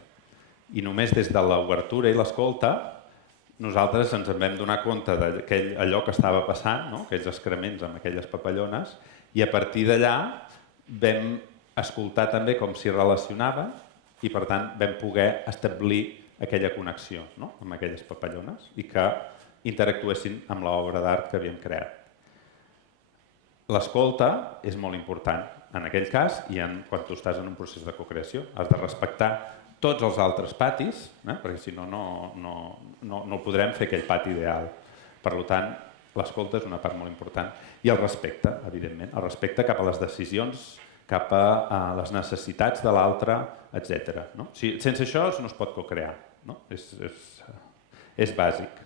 I només des de l'obertura i l'escolta nosaltres ens en vam donar compte d'allò que estava passant, no? Aquells excrements amb aquelles papallones, i a partir d'allà vam escoltar també com s'hi relacionava i per tant vam poder establir aquella connexió, no? Amb aquelles papallones i que interactuessin amb l'obra d'art que havíem creat. L'escolta és molt important en aquell cas i quan tu estàs en un procés de cocreació. Has de respectar tots els altres patis, perquè si no, no podrem fer aquell pati ideal. Per tant, l'escolta és una part molt important. I el respecte, evidentment. El respecte cap a les decisions, cap a les necessitats de l'altre, etc. No? Sense això no es pot cocrear. No? És bàsic.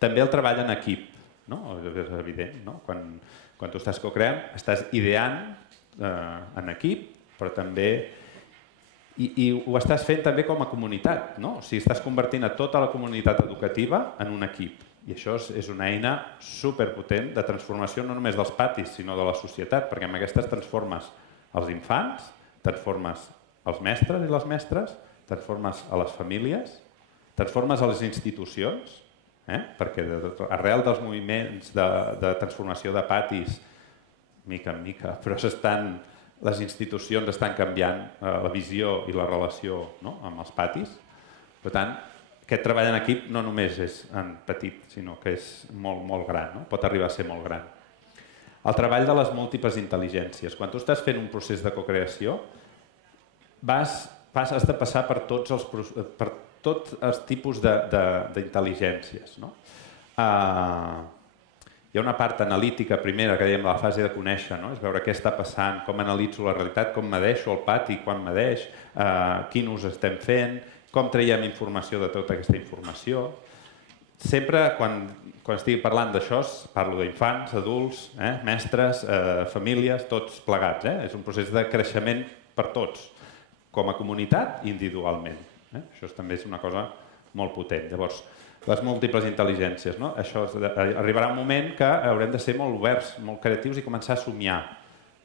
També el treball en equip, no? És evident. No? Quan tu estàs cocreant, estàs ideant en equip, però també i ho estàs fent també com a comunitat, no? O sigui, estàs convertint a tota la comunitat educativa en un equip. I això és una eina superpotent de transformació no només dels patis, sinó de la societat, perquè amb aquestes transformes els infants, transformes els mestres i les mestres, transformes a les famílies, transformes a les institucions, perquè arrel dels moviments de transformació de patis, mica en mica, però les institucions estan canviant la visió i la relació, no? Amb els patis. Per tant, aquest treball en equip no només és en petit, sinó que és molt, molt gran, no? Pot arribar a ser molt gran. El treball de les múltiples intel·ligències. Quan tu estàs fent un procés de cocreació, has de passar per tots els tipus d'intel·ligències. No? Hi ha una part analítica primera que dèiem de la fase de conèixer, no? És veure què està passant, com analitzo la realitat, com medeixo el pati, quan medeix, quin ús estem fent, com traiem informació de tota aquesta informació. Sempre, quan estigui parlant d'això, parlo d'infants, adults, mestres, famílies, tots plegats. És un procés de creixement per tots, com a comunitat i individualment. Això també és una cosa molt potent. Llavors, les múltiples intel·ligències. No? Arribarà un moment que haurem de ser molt oberts, molt creatius i començar a somiar.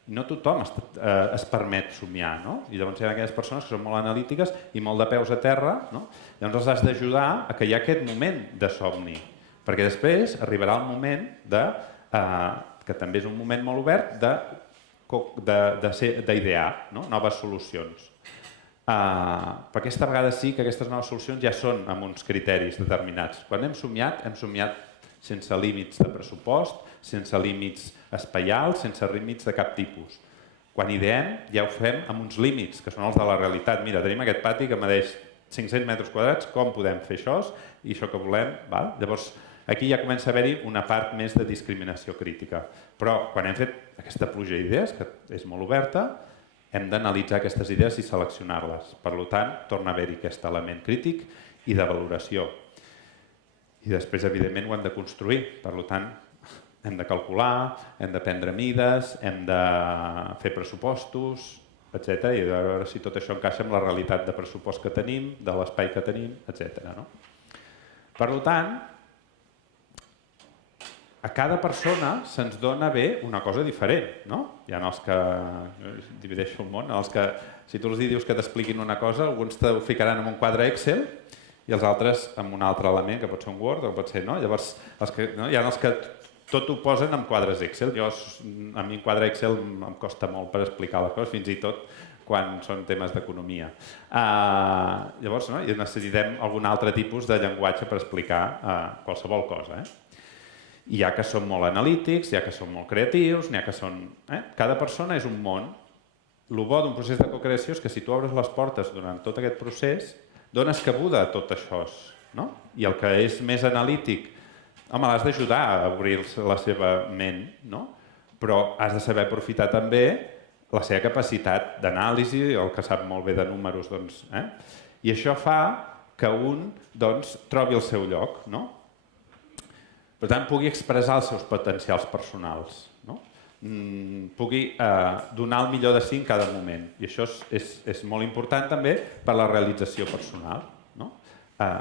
No tothom es permet somiar, no? I llavors hi ha aquelles persones que són molt analítiques i molt de peus a terra, no? Llavors els has d'ajudar a que hi ha aquest moment de somni, perquè després arribarà el moment que també és un moment molt obert d'idear, no? Noves solucions. Però aquesta vegada sí que aquestes noves solucions ja són amb uns criteris determinats. Quan hem somiat sense límits de pressupost, sense límits espaials, sense límits de cap tipus. Quan ideem, ja ho fem amb uns límits, que són els de la realitat. Mira, tenim aquest pati que medeix 500 metres quadrats, com podem fer això i això que volem? Val? Llavors, aquí ja comença a haver-hi una part més de discriminació crítica. Però quan hem fet aquesta pluja d'idees, que és molt oberta, hem d'analitzar aquestes idees i seleccionar-les. Per tant, torna a haver-hi aquest element crític i de valoració. I després, evidentment, ho hem de construir. Per tant, hem de calcular, hem de prendre mides, hem de fer pressupostos, etc. I a veure si tot això encaixa amb la realitat de pressupost que tenim, de l'espai que tenim, etc. Per tant, a cada persona se'ns dona bé una cosa diferent. Hi ha els que, divideixo el món, els que si tu els dius que t'expliquin una cosa, alguns t'ho ficaran en un quadre Excel i els altres amb un altre element, que pot ser un Word o pot ser... No? Llavors, hi ha els que tot ho posen en quadres Excel. A mi en quadre Excel em costa molt per explicar les coses, fins i tot quan són temes d'economia. Llavors, necessitem algun altre tipus de llenguatge per explicar qualsevol cosa. Hi ha que són molt analítics, hi ha que són molt creatius, n'hi ha que són... Cada persona és un món. El bo d'un procés de cocreació és que si tu obres les portes durant tot aquest procés, dones cabuda a tot això. I el que és més analític, home, l'has d'ajudar a obrir la seva ment, però has de saber aprofitar també la seva capacitat d'anàlisi, el que sap molt bé de números. I això fa que un trobi el seu lloc. Per tant, pugui expressar els seus potencials personals. Pugui donar el millor de si en cada moment. I això és molt important també per la realització personal.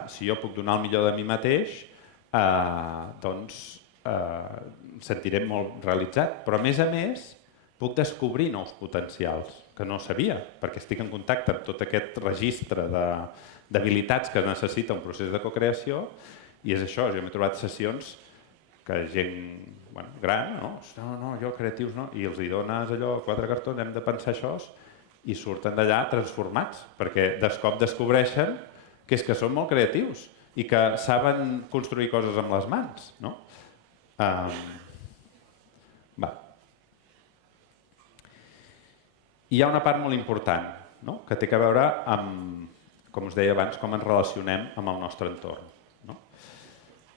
Si jo puc donar el millor de mi mateix, doncs em sentiré molt realitzat. Però a més, puc descobrir nous potencials que no sabia, perquè estic en contacte amb tot aquest registre d'habilitats que necessita un procés de cocreació, i és això, jo m'he trobat sessions que gent gran, no, jo creatius no, i els hi dones allò, 4 cartons, hem de pensar això, i surten d'allà transformats, perquè de cop descobreixen que és que són molt creatius i que saben construir coses amb les mans. Hi ha una part molt important, que té a veure amb, com us deia abans, com ens relacionem amb el nostre entorn.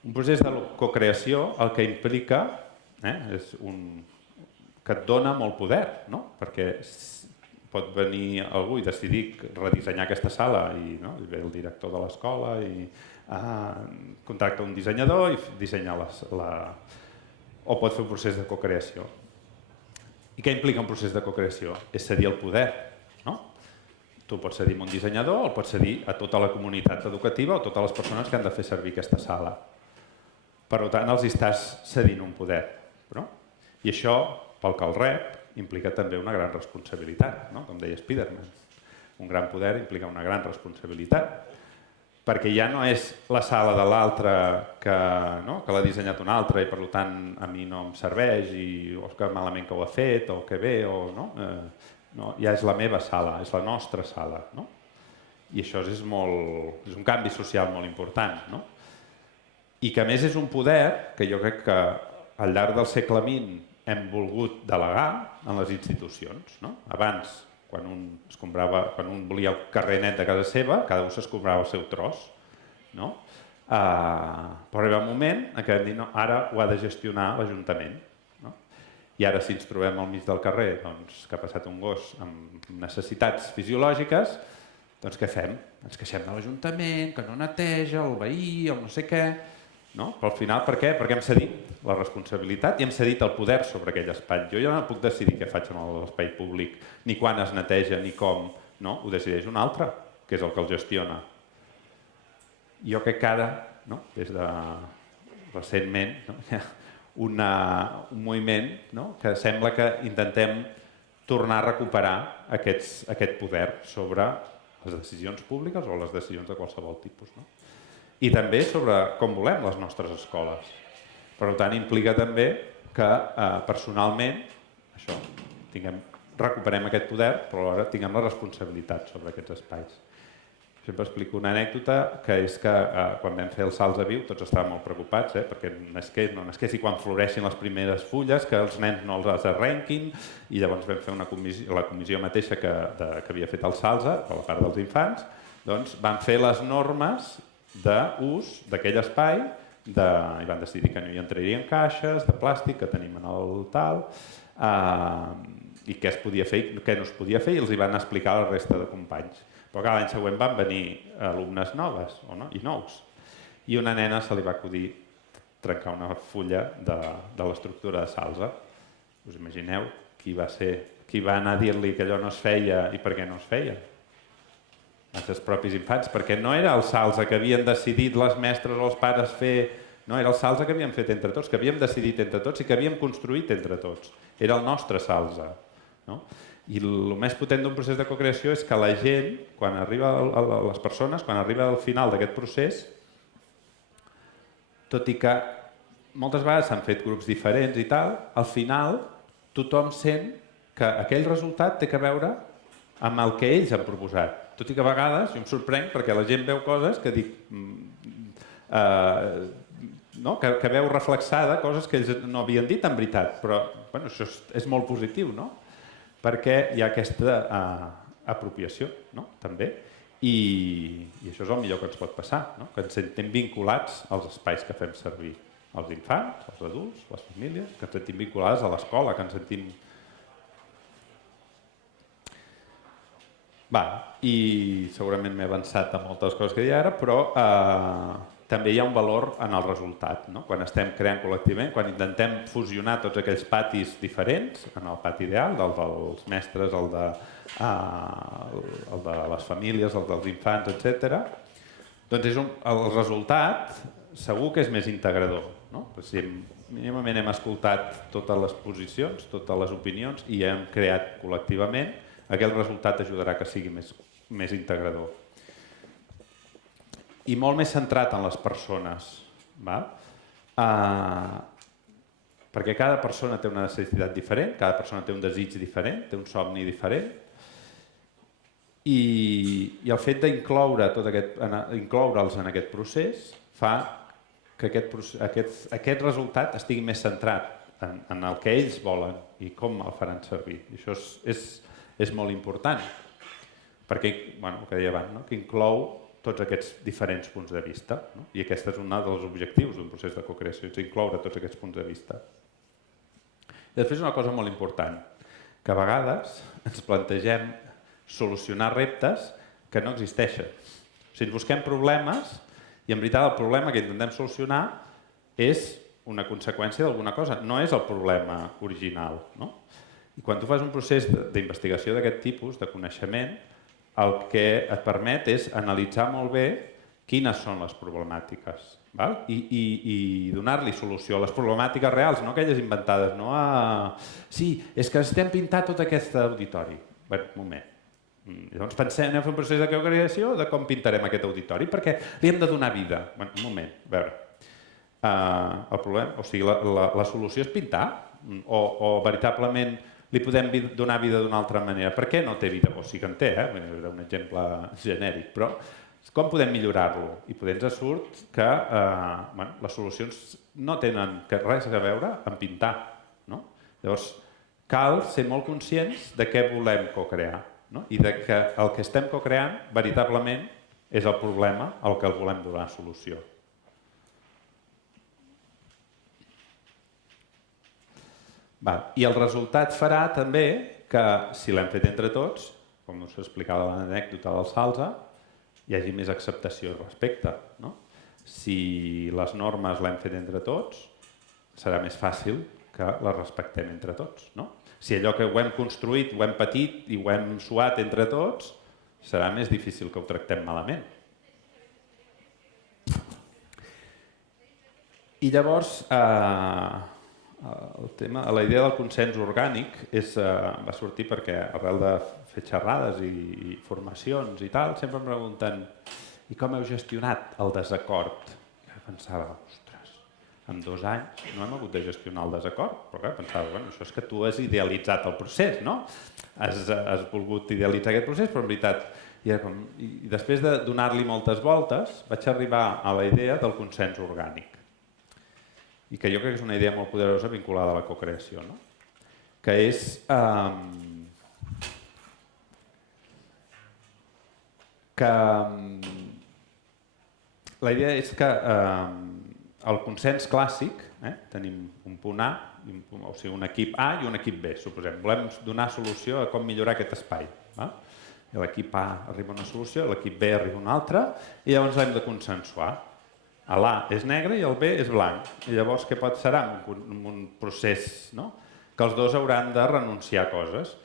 Un procés de cocreació el que implica és que et dona molt poder, perquè pot venir algú i decidir redissenyar aquesta sala i ve el director de l'escola i contracta un dissenyador i dissenya o pot fer un procés de cocreació. I què implica un procés de cocreació? És cedir el poder. Tu pots cedir a un dissenyador o pots cedir a tota la comunitat educativa o a totes les persones que han de fer servir aquesta sala. Per tant, els estàs cedint un poder. I això, pel que el rep, implica també una gran responsabilitat, com deia Spiderman. Un gran poder implica una gran responsabilitat, perquè ja no és la sala de l'altre que l'ha dissenyat un altre i per tant a mi no em serveix i que malament que ho ha fet o que bé, ja és la meva sala, és la nostra sala. I això és un canvi social molt important. I que a més és un poder que jo crec que al llarg del segle XX hem volgut delegar en les institucions. Abans, quan un volia el carrer net de casa seva, cada un s'escombrava el seu tros. Però arriba un moment en què vam dir ara ho ha de gestionar l'Ajuntament. I ara si ens trobem al mig del carrer que ha passat un gos amb necessitats fisiològiques, doncs què fem? Ens queixem de l'Ajuntament, que no neteja, el veí, el no sé què... Però al final, per què? Perquè hem cedit la responsabilitat i hem cedit el poder sobre aquell espai. Jo ja no puc decidir què faig amb l'espai públic, ni quan es neteja, ni com. Ho decideix un altre, que és el que el gestiona. Jo crec que ara, des de recentment, hi ha un moviment que sembla que intentem tornar a recuperar aquest poder sobre les decisions públiques o les decisions de qualsevol tipus. I també sobre com volem les nostres escoles. Per tant, implica també que personalment recuperem aquest poder, però alhora tinguem la responsabilitat sobre aquests espais. Sempre explico una anècdota, que és que quan vam fer els salts a viu tots estàvem molt preocupats, perquè no nasqués i quan floreixin les primeres fulles, que els nens no els arrenquin, i llavors vam fer la comissió mateixa que havia fet el salsa, per la part dels infants, doncs van fer les normes d'ús d'aquell espai i van decidir que no hi entrarien caixes de plàstic que tenim en el tal i què es podia fer i què no es podia fer i els hi van explicar a la resta de companys. Però l'any següent van venir alumnes noves i nous i una nena se li va acudir trencar una fulla de l'estructura de salsa. Us imagineu qui va anar a dir-li que allò no es feia i per què no es feia? Els propis infants, perquè no era el salsa que havien decidit les mestres o els pares fer, no, era el salsa que havíem fet entre tots, que havíem decidit entre tots i que havíem construït entre tots. Era el nostre salsa. I el més potent d'un procés de cocreació és que la gent, quan arriba les persones, quan arriba al final d'aquest procés, tot i que moltes vegades s'han fet grups diferents i tal, al final tothom sent que aquell resultat té a veure amb el que ells han proposat. Tot i que a vegades jo em sorprenc perquè la gent veu coses que dic... no? que veu reflexada coses que ells no havien dit en veritat, però bueno, això és molt positiu, no? Perquè hi ha aquesta apropiació, no? També. I això és el millor que ens pot passar, no? Que ens sentem vinculats als espais que fem servir, als infants, als adults, les famílies, que ens sentim vinculades a l'escola, que ens sentim... I segurament m'he avançat a moltes coses que hi ha ara, però també hi ha un valor en el resultat, no? Quan estem creant col·lectivament, quan intentem fusionar tots aquells patis diferents, en el pati ideal, el dels mestres, el de les famílies, el dels infants, etc. Doncs el resultat segur que és més integrador, no? Si mínimament hem escoltat totes les posicions, totes les opinions i hem creat col·lectivament, aquell resultat ajudarà que sigui més integrador. I molt més centrat en les persones, val? Perquè cada persona té una necessitat diferent, cada persona té un desig diferent, té un somni diferent, i el fet d'incloure'ls en aquest procés fa que aquest resultat estigui més centrat en el que ells volen i com el faran servir. I això és molt important, perquè, el que deia abans, no? Que inclou tots aquests diferents punts de vista, no? I aquest és un dels objectius d'un procés de cocreació, és incloure tots aquests punts de vista. I després una cosa molt important, que a vegades ens plantegem solucionar reptes que no existeixen. O sigui, ens busquem problemes i en veritat el problema que intentem solucionar és una conseqüència d'alguna cosa, no és el problema original, no? I quan tu fas un procés d'investigació d'aquest tipus, de coneixement, el que et permet és analitzar molt bé quines són les problemàtiques, val? I donar-li solució a les problemàtiques reals, no aquelles inventades. No sí, és que necessitem pintar tot aquest auditori. Bé, un moment. Llavors pensem a fer un procés de cocreació de com pintarem aquest auditori, perquè li hem de donar vida. Bé, un moment, a veure. El problema, o sigui, la solució és pintar o veritablement li podem donar vida d'una altra manera. Per què no té vida? O sigui que en té, era un exemple genèric, però com podem millorar-lo? I potser ens surt que les solucions no tenen res a veure amb pintar, no? Llavors, cal ser molt conscients de què volem cocrear, no? I de que el que estem cocreant veritablement és el problema al que el volem donar solució. I el resultat farà també que, si l'hem fet entre tots, com us explicava l'anècdota del salze, hi hagi més acceptació i respecte, no? Si les normes l'hem fet entre tots, serà més fàcil que les respectem entre tots, no? Si allò que ho hem construït, ho hem patit i ho hem suat entre tots, serà més difícil que ho tractem malament. I llavors, la idea del consens orgànic va sortir perquè arrel de fer xerrades i formacions i tal, sempre em pregunten i com heu gestionat el desacord? I pensava, ostres, en 2 anys no hem hagut de gestionar el desacord, però clar, pensava, això és que tu has idealitzat el procés, no? Has volgut idealitzar aquest procés, però en veritat, i després de donar-li moltes voltes, vaig arribar a la idea del consens orgànic. I que jo crec que és una idea molt poderosa vinculada a la cocreació, no? Que és que la idea és que el consens clàssic, tenim un punt A, o sigui, un equip A i un equip B, suposem. Volem donar solució a com millorar aquest espai. L'equip A arriba a una solució, l'equip B arriba a una altra, i llavors l'hem de consensuar. L'A és negre i el B és blanc. I llavors què serà un procés, no? Que els dos hauran de renunciar a coses.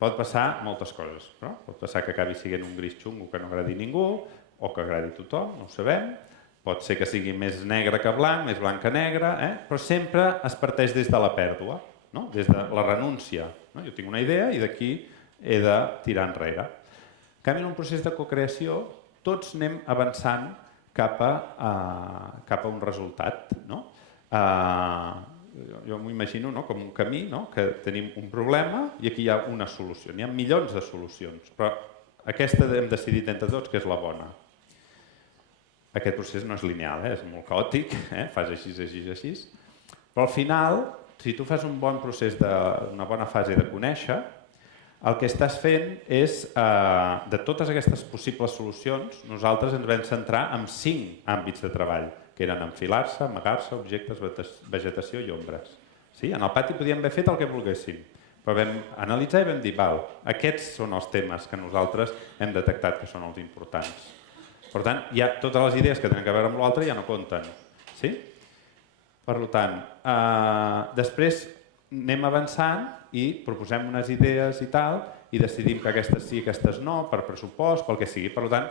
Pot passar moltes coses, però pot passar que acabi sent un gris xungo que no agradi a ningú o que agradi a tothom, no ho sabem. Pot ser que sigui més negre que blanc, més blanc que negre, però sempre es parteix des de la pèrdua, no? Des de la renúncia. Jo tinc una idea i d'aquí he de tirar enrere. En canvi, en un procés de cocreació, tots anem avançant cap a un resultat. No? Jo m'ho imagino com un camí, que tenim un problema i aquí hi ha una solució. N'hi ha milions de solucions, però aquesta hem decidit entre tots que és la bona. Aquest procés no és lineal, és molt caòtic, fas així, així, així. Però al final, si tu fas un bon procés, una bona fase de conèixer, el que estàs fent és, de totes aquestes possibles solucions, nosaltres ens vam centrar en 5 àmbits de treball, que eren enfilar-se, amagar-se, objectes, vegetació i ombres. Sí? En el pati podíem haver fet el que volguéssim, però vam analitzar i vam dir, val, aquests són els temes que nosaltres hem detectat que són els importants. Per tant, totes les idees que tenen a veure amb l'altre ja no compten. Sí? Per tant, després anem avançant i proposem unes idees i tal, i decidim que aquestes sí, aquestes no, per pressupost, pel que sigui. Per tant,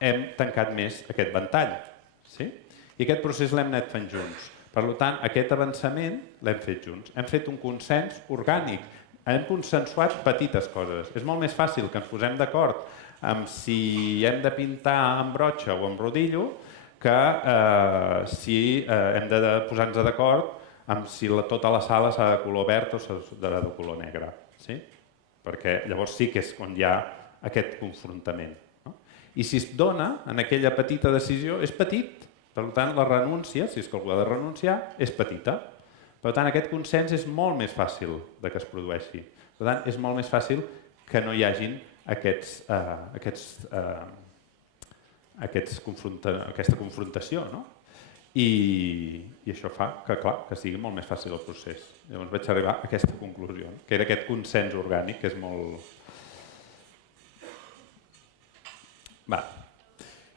hem tancat més aquest ventall. Sí? I aquest procés l'hem anat fent junts. Per tant, aquest avançament l'hem fet junts. Hem fet un consens orgànic. Hem consensuat petites coses. És molt més fàcil que ens posem d'acord amb si hem de pintar amb brotxa o amb rodillo que si hem de posar-nos d'acord amb si tota la sala s'ha de color verd o s'ha de color negre. Sí? Perquè llavors sí que és quan hi ha aquest confrontament. No? I si es dona en aquella petita decisió, és petit. Per tant, la renúncia, si és que algú ha de renunciar, és petita. Per tant, aquest consens és molt més fàcil de que es produeixi. Per tant, és molt més fàcil que no hi hagin aquesta confrontació. No? I això fa que sigui molt més fàcil el procés. Llavors vaig arribar a aquesta conclusió, que era aquest consens orgànic, que és molt...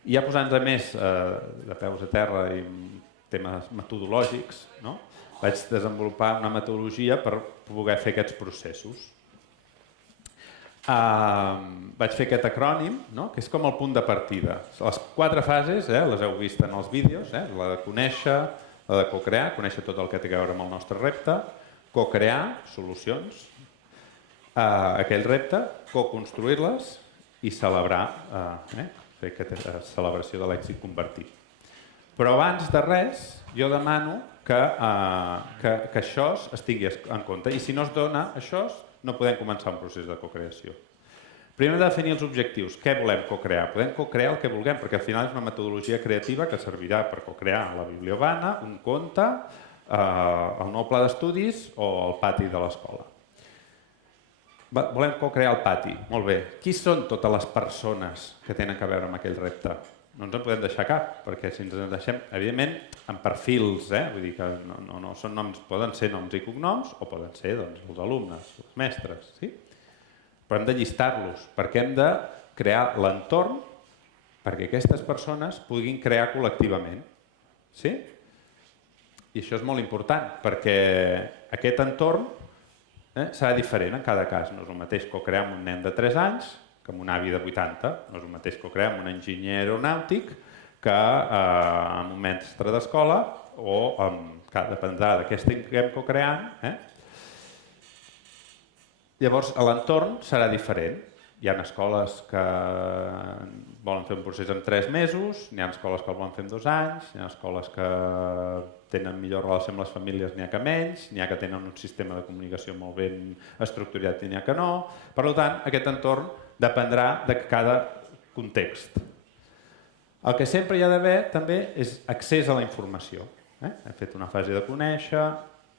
I ja posant-nos a més de peus a terra i temes metodològics, vaig desenvolupar una metodologia per poder fer aquests processos. Vaig fer aquest acrònim, que és com el punt de partida. Les 4 fases, les heu vist en els vídeos, la de conèixer, la de cocrear, conèixer tot el que té a veure amb el nostre repte, cocrear solucions, aquell repte, coconstruir-les i celebrar, fer aquesta celebració de l'èxit convertit. Però abans de res, jo demano que això es tingui en compte. I si no es dona això, no podem començar un procés de cocreació. Primer hem de definir els objectius. Què volem cocrear? Podem cocrear el que vulguem, perquè al final és una metodologia creativa que servirà per cocrear la bibliobana, un conte, el nou pla d'estudis o el pati de l'escola. Volem cocrear el pati. Molt bé. Qui són totes les persones que tenen a veure amb aquell repte? No ens en podem deixar cap, perquè si ens en deixem, evidentment, en perfils, vull dir que no són noms, poden ser noms i cognoms o poden ser els alumnes, els mestres, sí? Però hem de llistar-los, perquè hem de crear l'entorn perquè aquestes persones puguin crear col·lectivament. Sí? I això és molt important, perquè aquest entorn serà diferent en cada cas. No és el mateix cocrear amb un nen de 3 anys que amb un avi de 80. No és el mateix cocrear amb un enginyer aeronàutic que amb un mestre d'escola o dependrà de què estiguem cocreant. Llavors, l'entorn serà diferent. Hi ha escoles que volen fer un procés en 3 mesos, n'hi ha escoles que el volen fer en 2 anys, n'hi ha escoles que tenen millor relació amb les famílies, n'hi ha que menys, n'hi ha que tenen un sistema de comunicació molt ben estructurat i n'hi ha que no. Per tant, aquest entorn dependrà de cada context. El que sempre hi ha d'haver també és accés a la informació. Hem fet una fase de conèixer,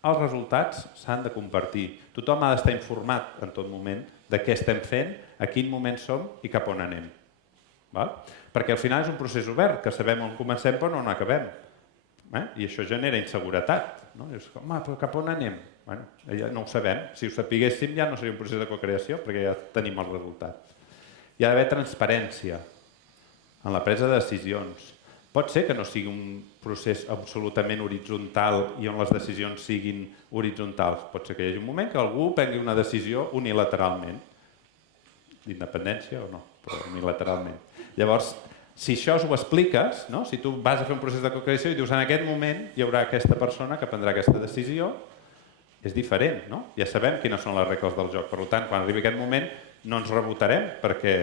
els resultats s'han de compartir. Tothom ha d'estar informat en tot moment de què estem fent, a quin moment som i cap on anem. Perquè al final és un procés obert, que sabem on comencem però no on acabem. I això genera inseguretat. És com, però cap on anem? Ja no ho sabem. Si ho sapiguéssim ja no seria un procés de cocreació, perquè ja tenim el resultat. Hi ha d'haver transparència en la presa de decisions. Pot ser que no sigui un procés absolutament horitzontal i on les decisions siguin horitzontals. Pot ser que hi hagi un moment que algú prengui una decisió unilateralment. D'independència o no, però unilateralment. Llavors, si això ho expliques, si tu vas a fer un procés de cocreació i dius en aquest moment hi haurà aquesta persona que prendrà aquesta decisió, és diferent. Ja sabem quines són les regles del joc. Per tant, quan arribi aquest moment, no ens rebotarem perquè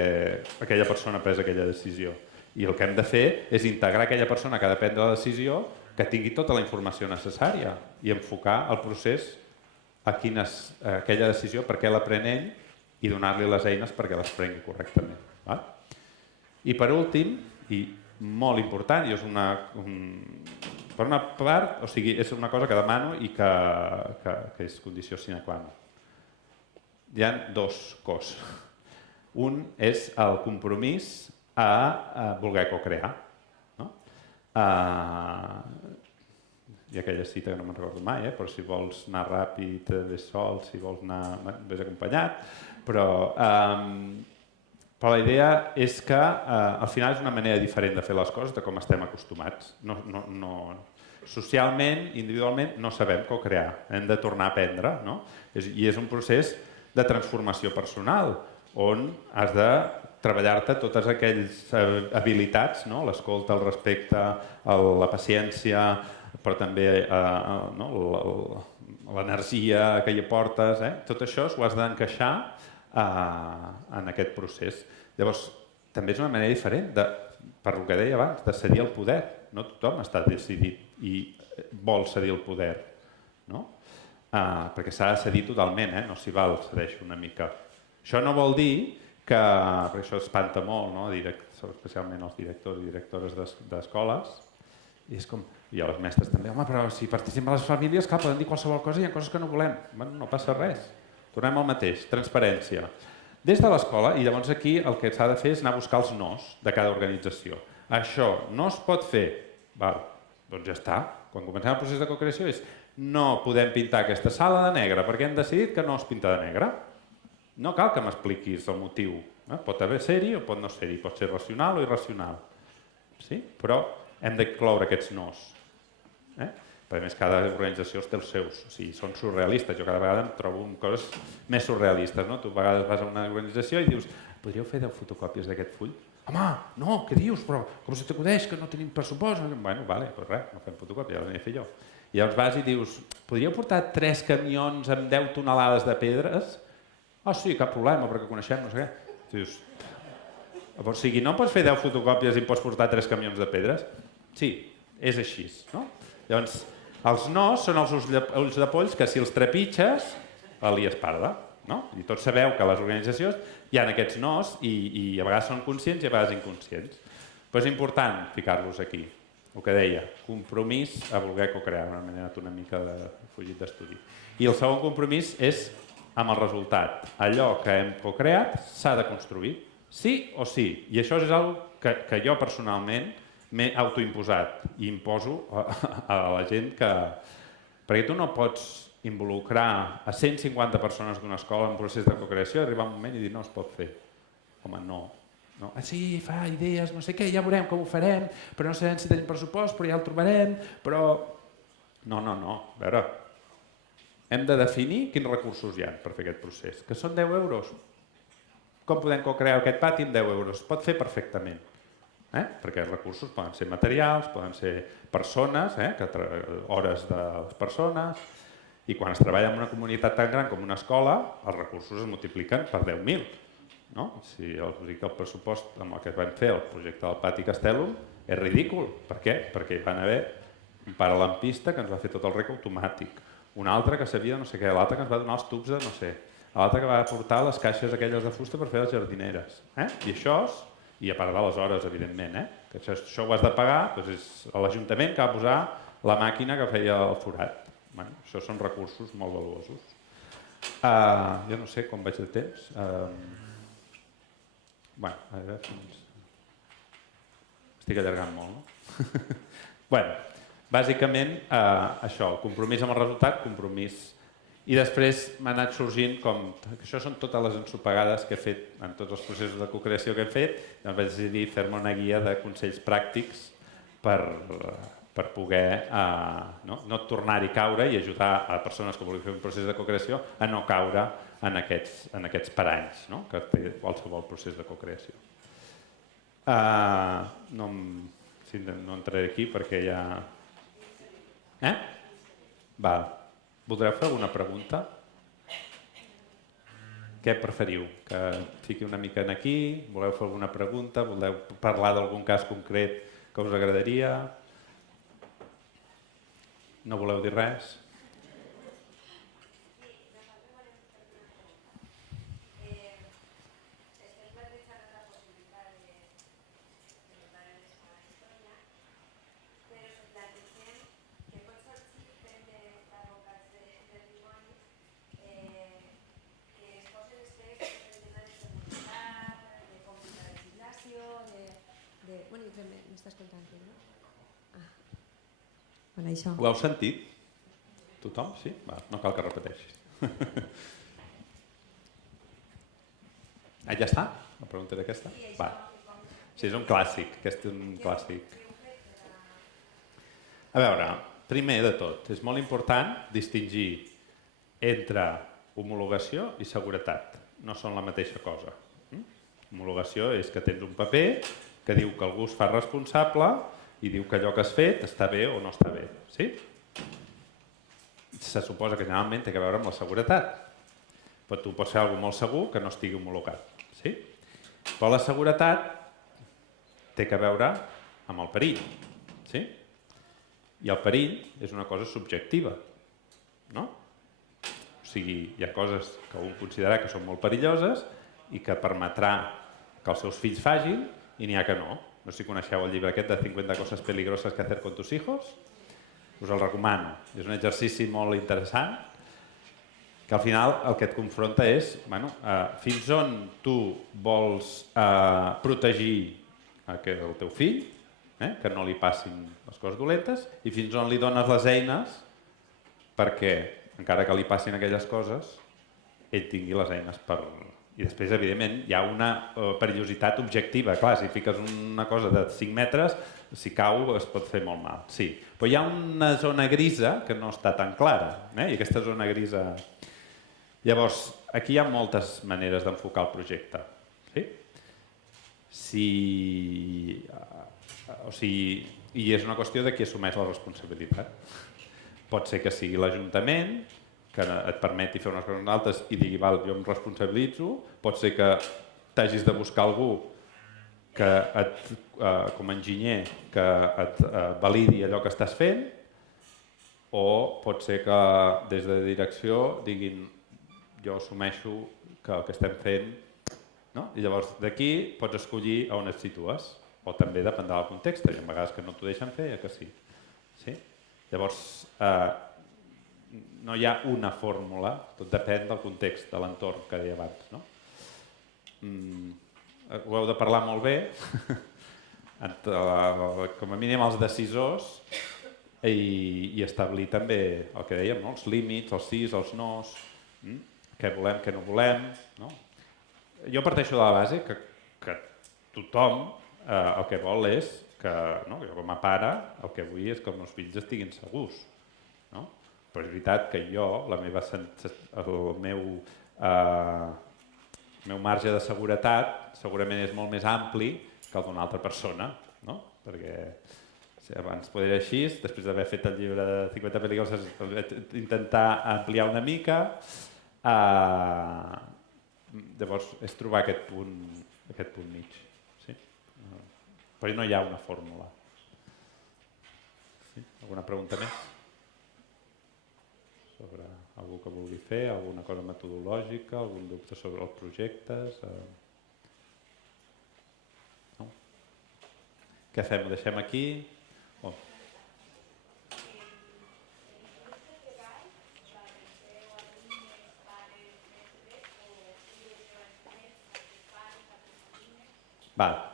aquella persona ha pres aquella decisió. I el que hem de fer és integrar aquella persona que ha de prendre la decisió que tingui tota la informació necessària i enfocar el procés a aquella decisió, per què la pren ell i donar-li les eines perquè les prengui correctament. Val? I per últim, i molt important, i és per una part, o sigui, és una cosa que demano i que és condició sine qua non. Hi ha dos coses. Un és el compromís a voler co-crear. No? Hi ha aquella cita que no me'n recordo mai, però si vols anar ràpid, ves sol, si vols anar, ves acompanyat, però la idea és que al final és una manera diferent de fer les coses de com estem acostumats. Socialment, individualment, no sabem co-crear, hem de tornar a aprendre, no? I és un procés de transformació personal, on has de treballar-te totes aquelles habilitats, no? L'escolta, el respecte, la paciència, però també l'energia que hi aportes, tot això ho has d'encaixar en aquest procés. Llavors, també és una manera diferent, per el que deia abans, de cedir el poder. No tothom està decidit i vol cedir el poder, no? Perquè s'ha de cedir totalment, no s'hi val, cedeix una mica. Això no vol dir que, perquè això espanta molt, no? Especialment els directors i directores d'escoles, i és com, i a les mestres també, home, però si participen les famílies, clar, poden dir qualsevol cosa i hi ha coses que no volem. Bueno, no passa res. Tornem al mateix, transparència. Des de l'escola, i llavors aquí el que s'ha de fer és anar a buscar els nos de cada organització. Això no es pot fer, val, doncs ja està. Quan comencem el procés de co-creació és no podem pintar aquesta sala de negre perquè hem decidit que no es pinta de negre. No cal que m'expliquis el motiu. Pot haver ser-hi o pot no ser-hi, pot ser racional o irracional. Sí? Però hem d'incloure aquests nos. A més, cada organització té els seus. O sigui, són surrealistes. Jo cada vegada em trobo coses més surrealistes. No? Tu a vegades vas a una organització i dius podríeu fer 10 fotocòpies d'aquest full? Home, no, què dius? Però com se t'acudeix que no tenim pressupost? Bueno, vale, doncs res, no fem fotocòpia, ja l'he de fer jo. I llavors vas i dius, podríeu portar 3 camions amb 10 tonelades de pedres? Ah, sí, cap problema, perquè coneixem, no sé què. Dius, o sigui, no pots fer 10 fotocòpies i pots portar 3 camions de pedres? Sí, és així, no? Llavors, els nos són els ulls de polls que si els trepitges, li esparda, no? I tots sabeu que a les organitzacions hi ha aquests nos i a vegades són conscients i a vegades inconscients. Però és important ficar-los aquí. El que deia, compromís a voler co-crear, una mica de fugit d'estudi. I el segon compromís és amb el resultat. Allò que hem co-creat s'ha de construir, sí o sí. I això és una cosa que jo personalment m'he autoimposat i imposo a la gent que... Perquè tu no pots involucrar a 150 persones d'una escola en un procés de co-creació i arribar un moment i dir no es pot fer. Home, no. Sí, fa idees, no sé què, ja veurem com ho farem, però no sabem si tenim pressupost, però ja el trobarem, però... No. A veure, hem de definir quins recursos hi ha per fer aquest procés. Que són 10 euros. Com podem co-crear aquest pati amb 10 euros? Es pot fer perfectament. Perquè els recursos poden ser materials, poden ser persones, hores de les persones, i quan es treballa en una comunitat tan gran com una escola, els recursos es multipliquen per 10.000. No? Si us dic que el pressupost amb el que vam fer el projecte del Pati Castellum és ridícul. Per què? Perquè hi van haver un paralampista que ens va fer tot el rec automàtic, un altre que sabia no sé què, l'altre que ens va donar els tubs de no sé, l'altre que va portar les caixes aquelles de fusta per fer les jardineres. I això, i a part de les hores, evidentment, que això ho has de pagar, doncs és l'Ajuntament que va posar la màquina que feia el forat. Això són recursos molt valuosos. Jo no sé com vaig de temps. Estic allargant molt, no? Bàsicament, això, el compromís amb el resultat, compromís. I després m'ha anat sorgint com... Això són totes les ensopegades que he fet en tots els processos de co-creació que he fet. Llavors vaig decidir fer-me una guia de consells pràctics per poder no tornar-hi caure i ajudar a persones que vulguin fer un procés de co-creació a no caure en aquests paranys que té qualsevol procés de co-creació. No entraré aquí perquè ja... Voldreu fer alguna pregunta? Què preferiu? Que fiqui una mica aquí? Voleu fer alguna pregunta? Voleu parlar d'algun cas concret que us agradaria? No voleu dir res? M'estàs contant tu, no? Bueno, això. Ho heu sentit? Tothom? Sí? Va, no cal que repeteixis. Ja està? La pregunta era aquesta? Va. Sí, és un clàssic. Aquest és un clàssic. A veure, primer de tot, és molt important distingir entre homologació i seguretat. No són la mateixa cosa. Homologació és que tens un paper que diu que algú es fa responsable i diu que allò que has fet està bé o no està bé. Sí? Se suposa que generalment té a veure amb la seguretat. Però tu pots fer alguna cosa molt segur que no estigui homologat. Sí? Però la seguretat té a veure amb el perill. Sí? I el perill és una cosa subjectiva. No? O sigui, hi ha coses que un considera que són molt perilloses i que permetrà que els seus fills facin i n'hi ha que no. No sé si coneixeu el llibre aquest de 50 coses peligroses que hacer con tus hijos. Us el recomano. És un exercici molt interessant que al final el que et confronta és fins on tu vols protegir el teu fill, que no li passin les coses dolentes, i fins on li dones les eines perquè, encara que li passin aquelles coses, ell tingui les eines per... I després, evidentment, hi ha una perillositat objectiva. Clar, si fiques una cosa de 5 metres, si cau es pot fer molt mal. Sí. Però hi ha una zona grisa que no està tan clara. I aquesta zona grisa... Llavors, aquí hi ha moltes maneres d'enfocar el projecte. I és una qüestió de qui assumeix la responsabilitat. Pot ser que sigui l'Ajuntament, que et permeti fer unes coses altres i digui, val, jo em responsabilitzo. Pot ser que t'hagis de buscar algú que com a enginyer que et validi allò que estàs fent, o pot ser que des de direcció diguin jo assumeixo que el que estem fent, no? I llavors d'aquí pots escollir on et situes, o també dependrà del context, hi ha vegades que no t'ho deixen fer, que sí. Llavors, no hi ha una fórmula, tot depèn del context, de l'entorn que deia abans. Ho heu de parlar molt bé, com a mínim els decisors, i establir també el que dèiem, els límits, els sís, els nos, què volem, què no volem. Jo parteixo de la base que tothom el que vol és que, jo com a pare, el que vull és que els meus fills estiguin segurs. Però és veritat que jo, el meu marge de seguretat segurament és molt més ampli que el d'una altra persona, perquè abans poder ser així, després d'haver fet el llibre de 50 pel·lícules, intentar ampliar una mica, llavors és trobar aquest punt mig. Però no hi ha una fórmula. Alguna pregunta més? Sobre algú que vulgui fer, alguna cosa metodològica, algun dubte sobre els projectes? No? Què fem? Ho deixem aquí?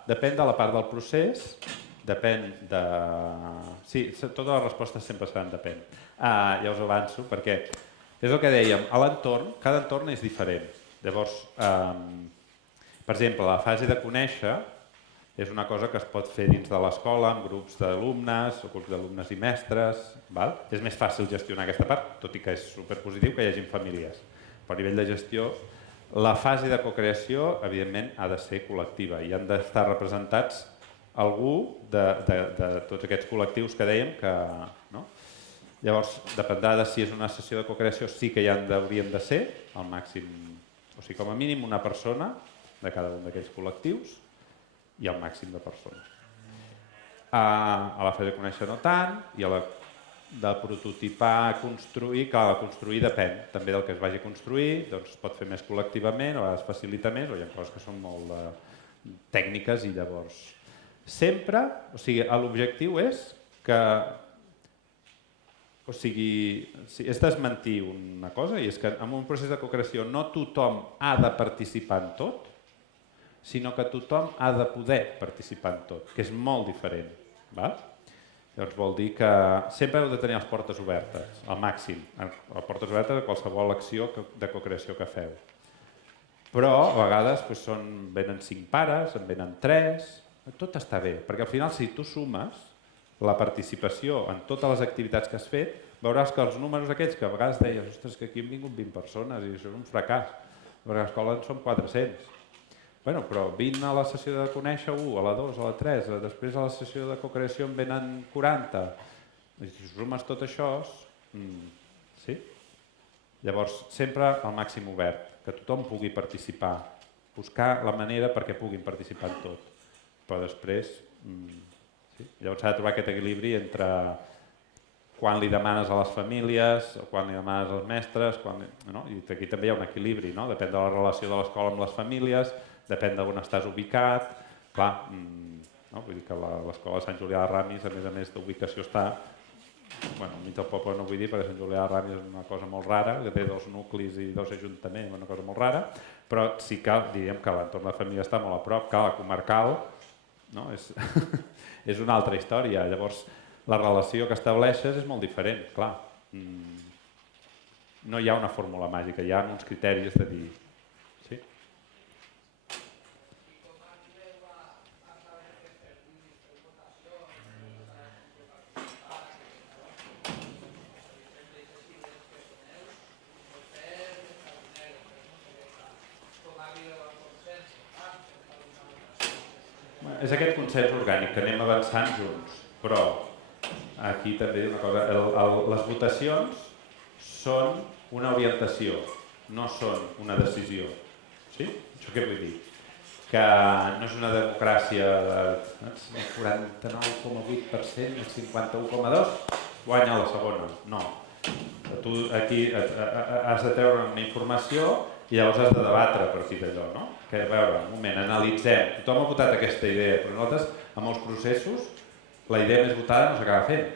Depèn de la part del procés, depèn de... Sí, totes les respostes sempre seran depèn. Ja us avanço, perquè és el que dèiem, a l'entorn, cada entorn és diferent. Llavors, per exemple, la fase de conèixer és una cosa que es pot fer dins de l'escola, amb grups d'alumnes, o grups d'alumnes i mestres. És més fàcil gestionar aquesta part, tot i que és superpositiu que hi hagi famílies. Però a nivell de gestió, la fase de cocreació, evidentment, ha de ser col·lectiva i han d'estar representats algú de tots aquests col·lectius que dèiem que... Llavors, dependrà de si és una sessió de cocreació, sí que hi haurien de ser al màxim, o O sigui, com a mínim una persona de cada un d'aquells col·lectius i el màxim de persones. A la fase de conèixer no tant, i a la de prototipar, construir, clar, construir depèn també del que es vagi a construir, doncs es pot fer més col·lectivament, a vegades facilita més, o hi ha coses que són molt tècniques i llavors sempre, o sigui, l'objectiu és que, o sigui, és desmentir una cosa, i és que en un procés de cocreació no tothom ha de participar en tot, sinó que tothom ha de poder participar en tot, que és molt diferent. Val? Llavors vol dir que sempre heu de tenir les portes obertes, al màxim, les portes obertes de qualsevol acció de cocreació que feu. Però a vegades venen 5 pares, en venen 3, tot està bé, perquè al final si tu sumes la participació en totes les activitats que has fet, veuràs que els números aquests que a vegades deies, ostres, que aquí han vingut 20 persones i això és un fracàs, perquè a l'escola en són 400. Bueno, però vine a la sessió de conèixer 1, a la 2, a la 3, després a la sessió de cocreació en venen 40. I si sumes tot això, sí? Llavors, sempre al màxim obert, que tothom pugui participar, buscar la manera perquè puguin participar en tot. Però després, sí? Llavors s'ha de trobar aquest equilibri entre quan li demanes a les famílies, o quan li demanes als mestres, no? I aquí també hi ha un equilibri, no? Depèn de la relació de l'escola amb les famílies, depèn d'on estàs ubicat, clar, no? Vull dir que l'escola de Sant Julià de Ramis, a més d'ubicació està, bueno, mig del poble no vull dir, perquè Sant Julià de Ramis és una cosa molt rara, que té 2 nuclis i 2 ajuntaments, una cosa molt rara, però sí que diríem que l'entorn de família està molt a prop, que la comarcal, no? És una altra història, llavors la relació que estableixes és molt diferent, clar. No hi ha una fórmula màgica, hi ha uns criteris de dir, sí? És aquest consens orgànic que anem avançant junts, però aquí també una cosa, les votacions són una orientació, no són una decisió. Sí? Això què vull dir? Que no és una democràcia del 49,8%, el 51,2% guanya la segona. No. Tu aquí has de treure una informació i llavors has de debatre a partir d'allò, no? Que, a veure, un moment, analitzem. Tothom ha votat aquesta idea, però nosaltres, en molts processos, la idea més votada no s'acaba fent.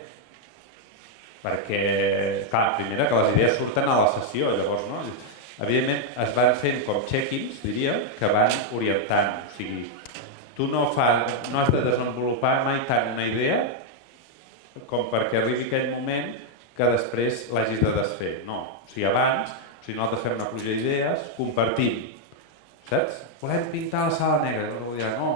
Perquè, clar, primera, que les idees surten a la sessió, llavors, no? Evidentment, es van fent com check-ins, diria, que van orientant. O sigui, tu no has de desenvolupar mai tant una idea com perquè arribi aquell moment que després l'hagis de desfer. No, o sigui, abans, nosaltres fem una pluja d'idees, compartim. Saps? Volem pintar la sala negra. No vull dir, no,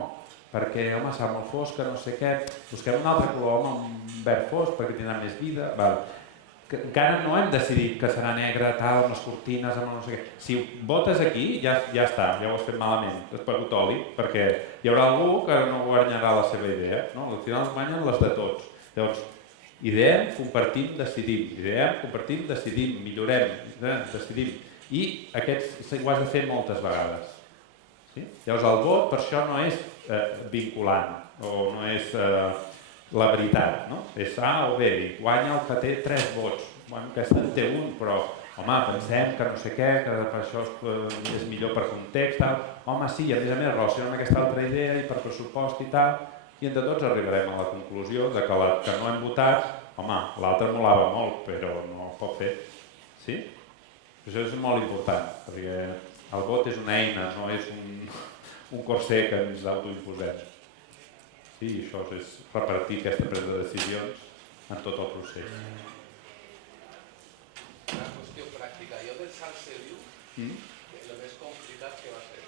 perquè, home, serà molt fosca, no sé què. Busquem un altre color, home, un verd fosc, perquè tindrà més vida. Encara no hem decidit que serà negra, tal, amb les cortines, amb no sé què. Si votes aquí, ja està, ja ho has fet malament. Has perdut oli, perquè hi haurà algú que no guanyarà la seva idea. No? Al final guanyen les de tots. Llavors, ideem, compartim, decidim. Ideem, compartim, decidim, millorem, decidim. I aquests ho has de fer moltes vegades. Sí? Llavors el vot per això no és vinculant o no és la veritat, no? És A o B, i guanya el que té 3 vots. Bueno, aquest en té un, però home, pensem que no sé què, que per això és millor per context, tal. Home, sí, a més relaciona amb aquesta altra idea i per pressupost i tal, i entre tots arribarem a la conclusió de que la que no hem votat, home, l'altre molava molt, però no pot fer. Sí? Això és molt important, perquè el vot és una eina, no és un corser que ens autoimposem. Sí, això és repartir aquesta presa de decisions en tot el procés. Una qüestió pràctica. Jo del Salse Viu, el més complicat que va ser.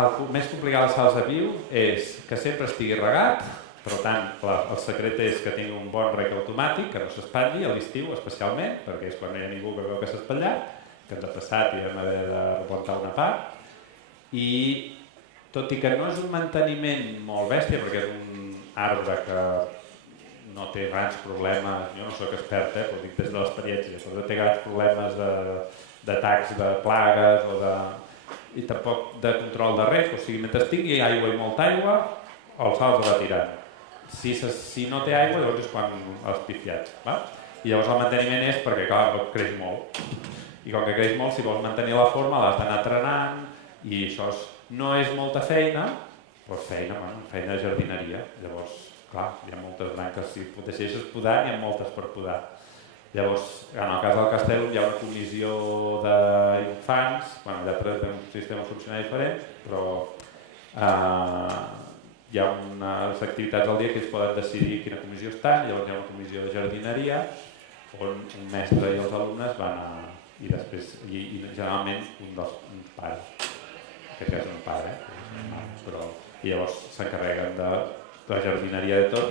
El més complicat del Salse Viu és que sempre estigui regat, per tant, el secret és que tingui un bon rec automàtic, que no s'espatlli a l'estiu especialment, perquè és quan no hi ha ningú que veu que s'ha espatllat, que ens ha passat i vam haver de replantar una part. I tot i que no és un manteniment molt bèstia, perquè és un arbre que no té grans problemes, jo no soc expert, però dic des de l'experiència, però no té grans problemes d'atacs de plagues i tampoc de control de res, o sigui, mentre tingui aigua i molta aigua, el sal es va tirant. Si no té aigua, llavors és quan has pifiat. I llavors el manteniment és perquè, clar, creix molt. I com que creix molt, si vols mantenir la forma, l'has d'anar trenant, i això no és molta feina, però feina de jardineria. Llavors, clar, hi ha moltes branques, si deixes podar, hi ha moltes per podar. Llavors, en el cas del Castell hi ha una comissió d'infants, allà té un sistema funcional diferent, però hi ha unes activitats al dia que es poden decidir quina comissió estan, llavors hi ha una comissió de jardineria on un mestre i els alumnes van i després, i generalment un pare, aquest és un pare, però i llavors s'encarreguen de jardineria de tot,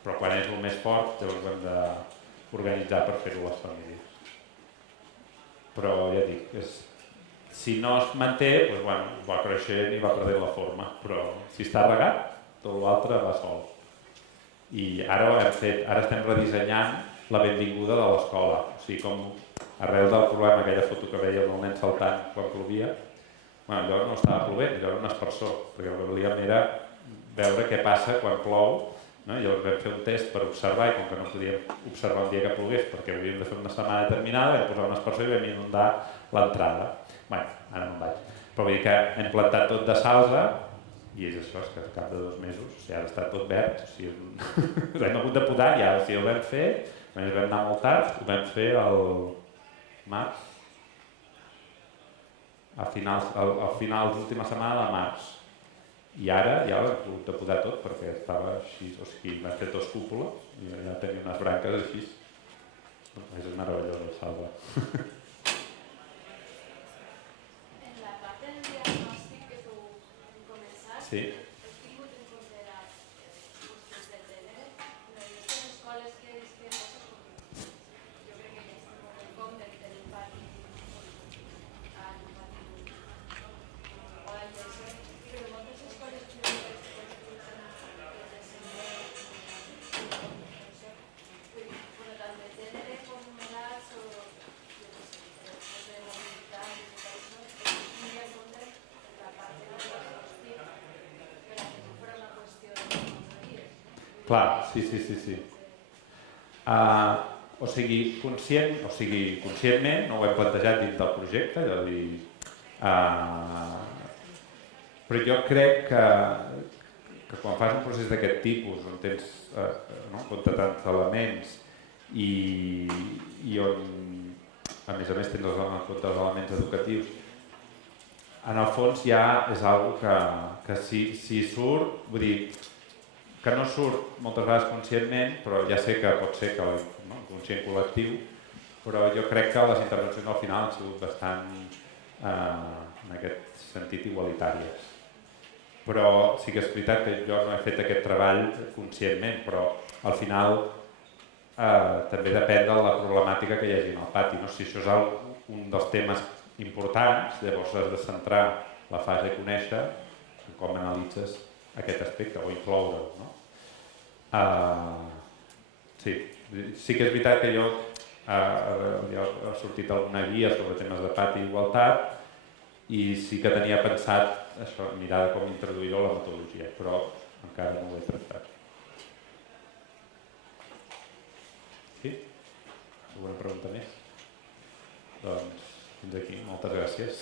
però quan és el més fort llavors ho hem d'organitzar per fer-ho les famílies. Però ja dic, si no es manté, doncs va creixent i va perdent la forma, però si està regat, tot l'altre va sol. I ara estem redissenyant la benvinguda de l'escola, o sigui, com arrel del problema, aquella foto que veiem del nen saltant quan plovia, allò no estava plovent, allò era un aspersor, perquè el que volíem era veure què passa quan plou, i llavors vam fer un test per observar, i com que no podíem observar un dia que plogués perquè havíem de fer una setmana determinada, vam posar un aspersor i vam inundar l'entrada. Ara no en vaig. Però vull dir que hem plantat tot de salsa i és això, és que al cap de 2 mesos ja ha estat tot verd. Hem hagut de podar ja, ho vam fer, vam anar molt tard, ho vam fer al març, al final l'última setmana de març. I ara ja l'hem pogut de podar tot perquè estava així, o sigui, vam fer 2 cúpules i ja tenia unes branques així. És meravellós el salva. Sí. Heu tingut en compte qüestions de gènere? Aquestes escoles que jo crec que ja estem molt en compte que tenim pati però moltes escoles públiques tant de gènere com edats o de mobilitat i tot això, tinc en compte la part de la Clar, sí. O sigui, conscientment no ho hem plantejat dins del projecte, però jo crec que quan fas un procés d'aquest tipus, on tens en compte tants elements i on a més tens en compte els elements educatius, en el fons ja és una que si surt, vull dir, que no surt moltes vegades conscientment, però ja sé que pot ser que el conscient col·lectiu, però jo crec que les intervencions al final han sigut bastant, en aquest sentit, igualitàries. Però sí que és veritat que jo no he fet aquest treball conscientment, però al final també depèn de la problemàtica que hi hagi en el pati. Si això és un dels temes importants, llavors has de centrar la fase de conèixer com analitzes aquest aspecte o incloure-ho. Sí que és veritat que ha sortit alguna guia sobre temes de pati i igualtat i sí que tenia pensat això, mirar com introduir-ho a la metodologia, però encara no ho he tractat. Sí? Alguna pregunta més? Doncs fins aquí, moltes gràcies.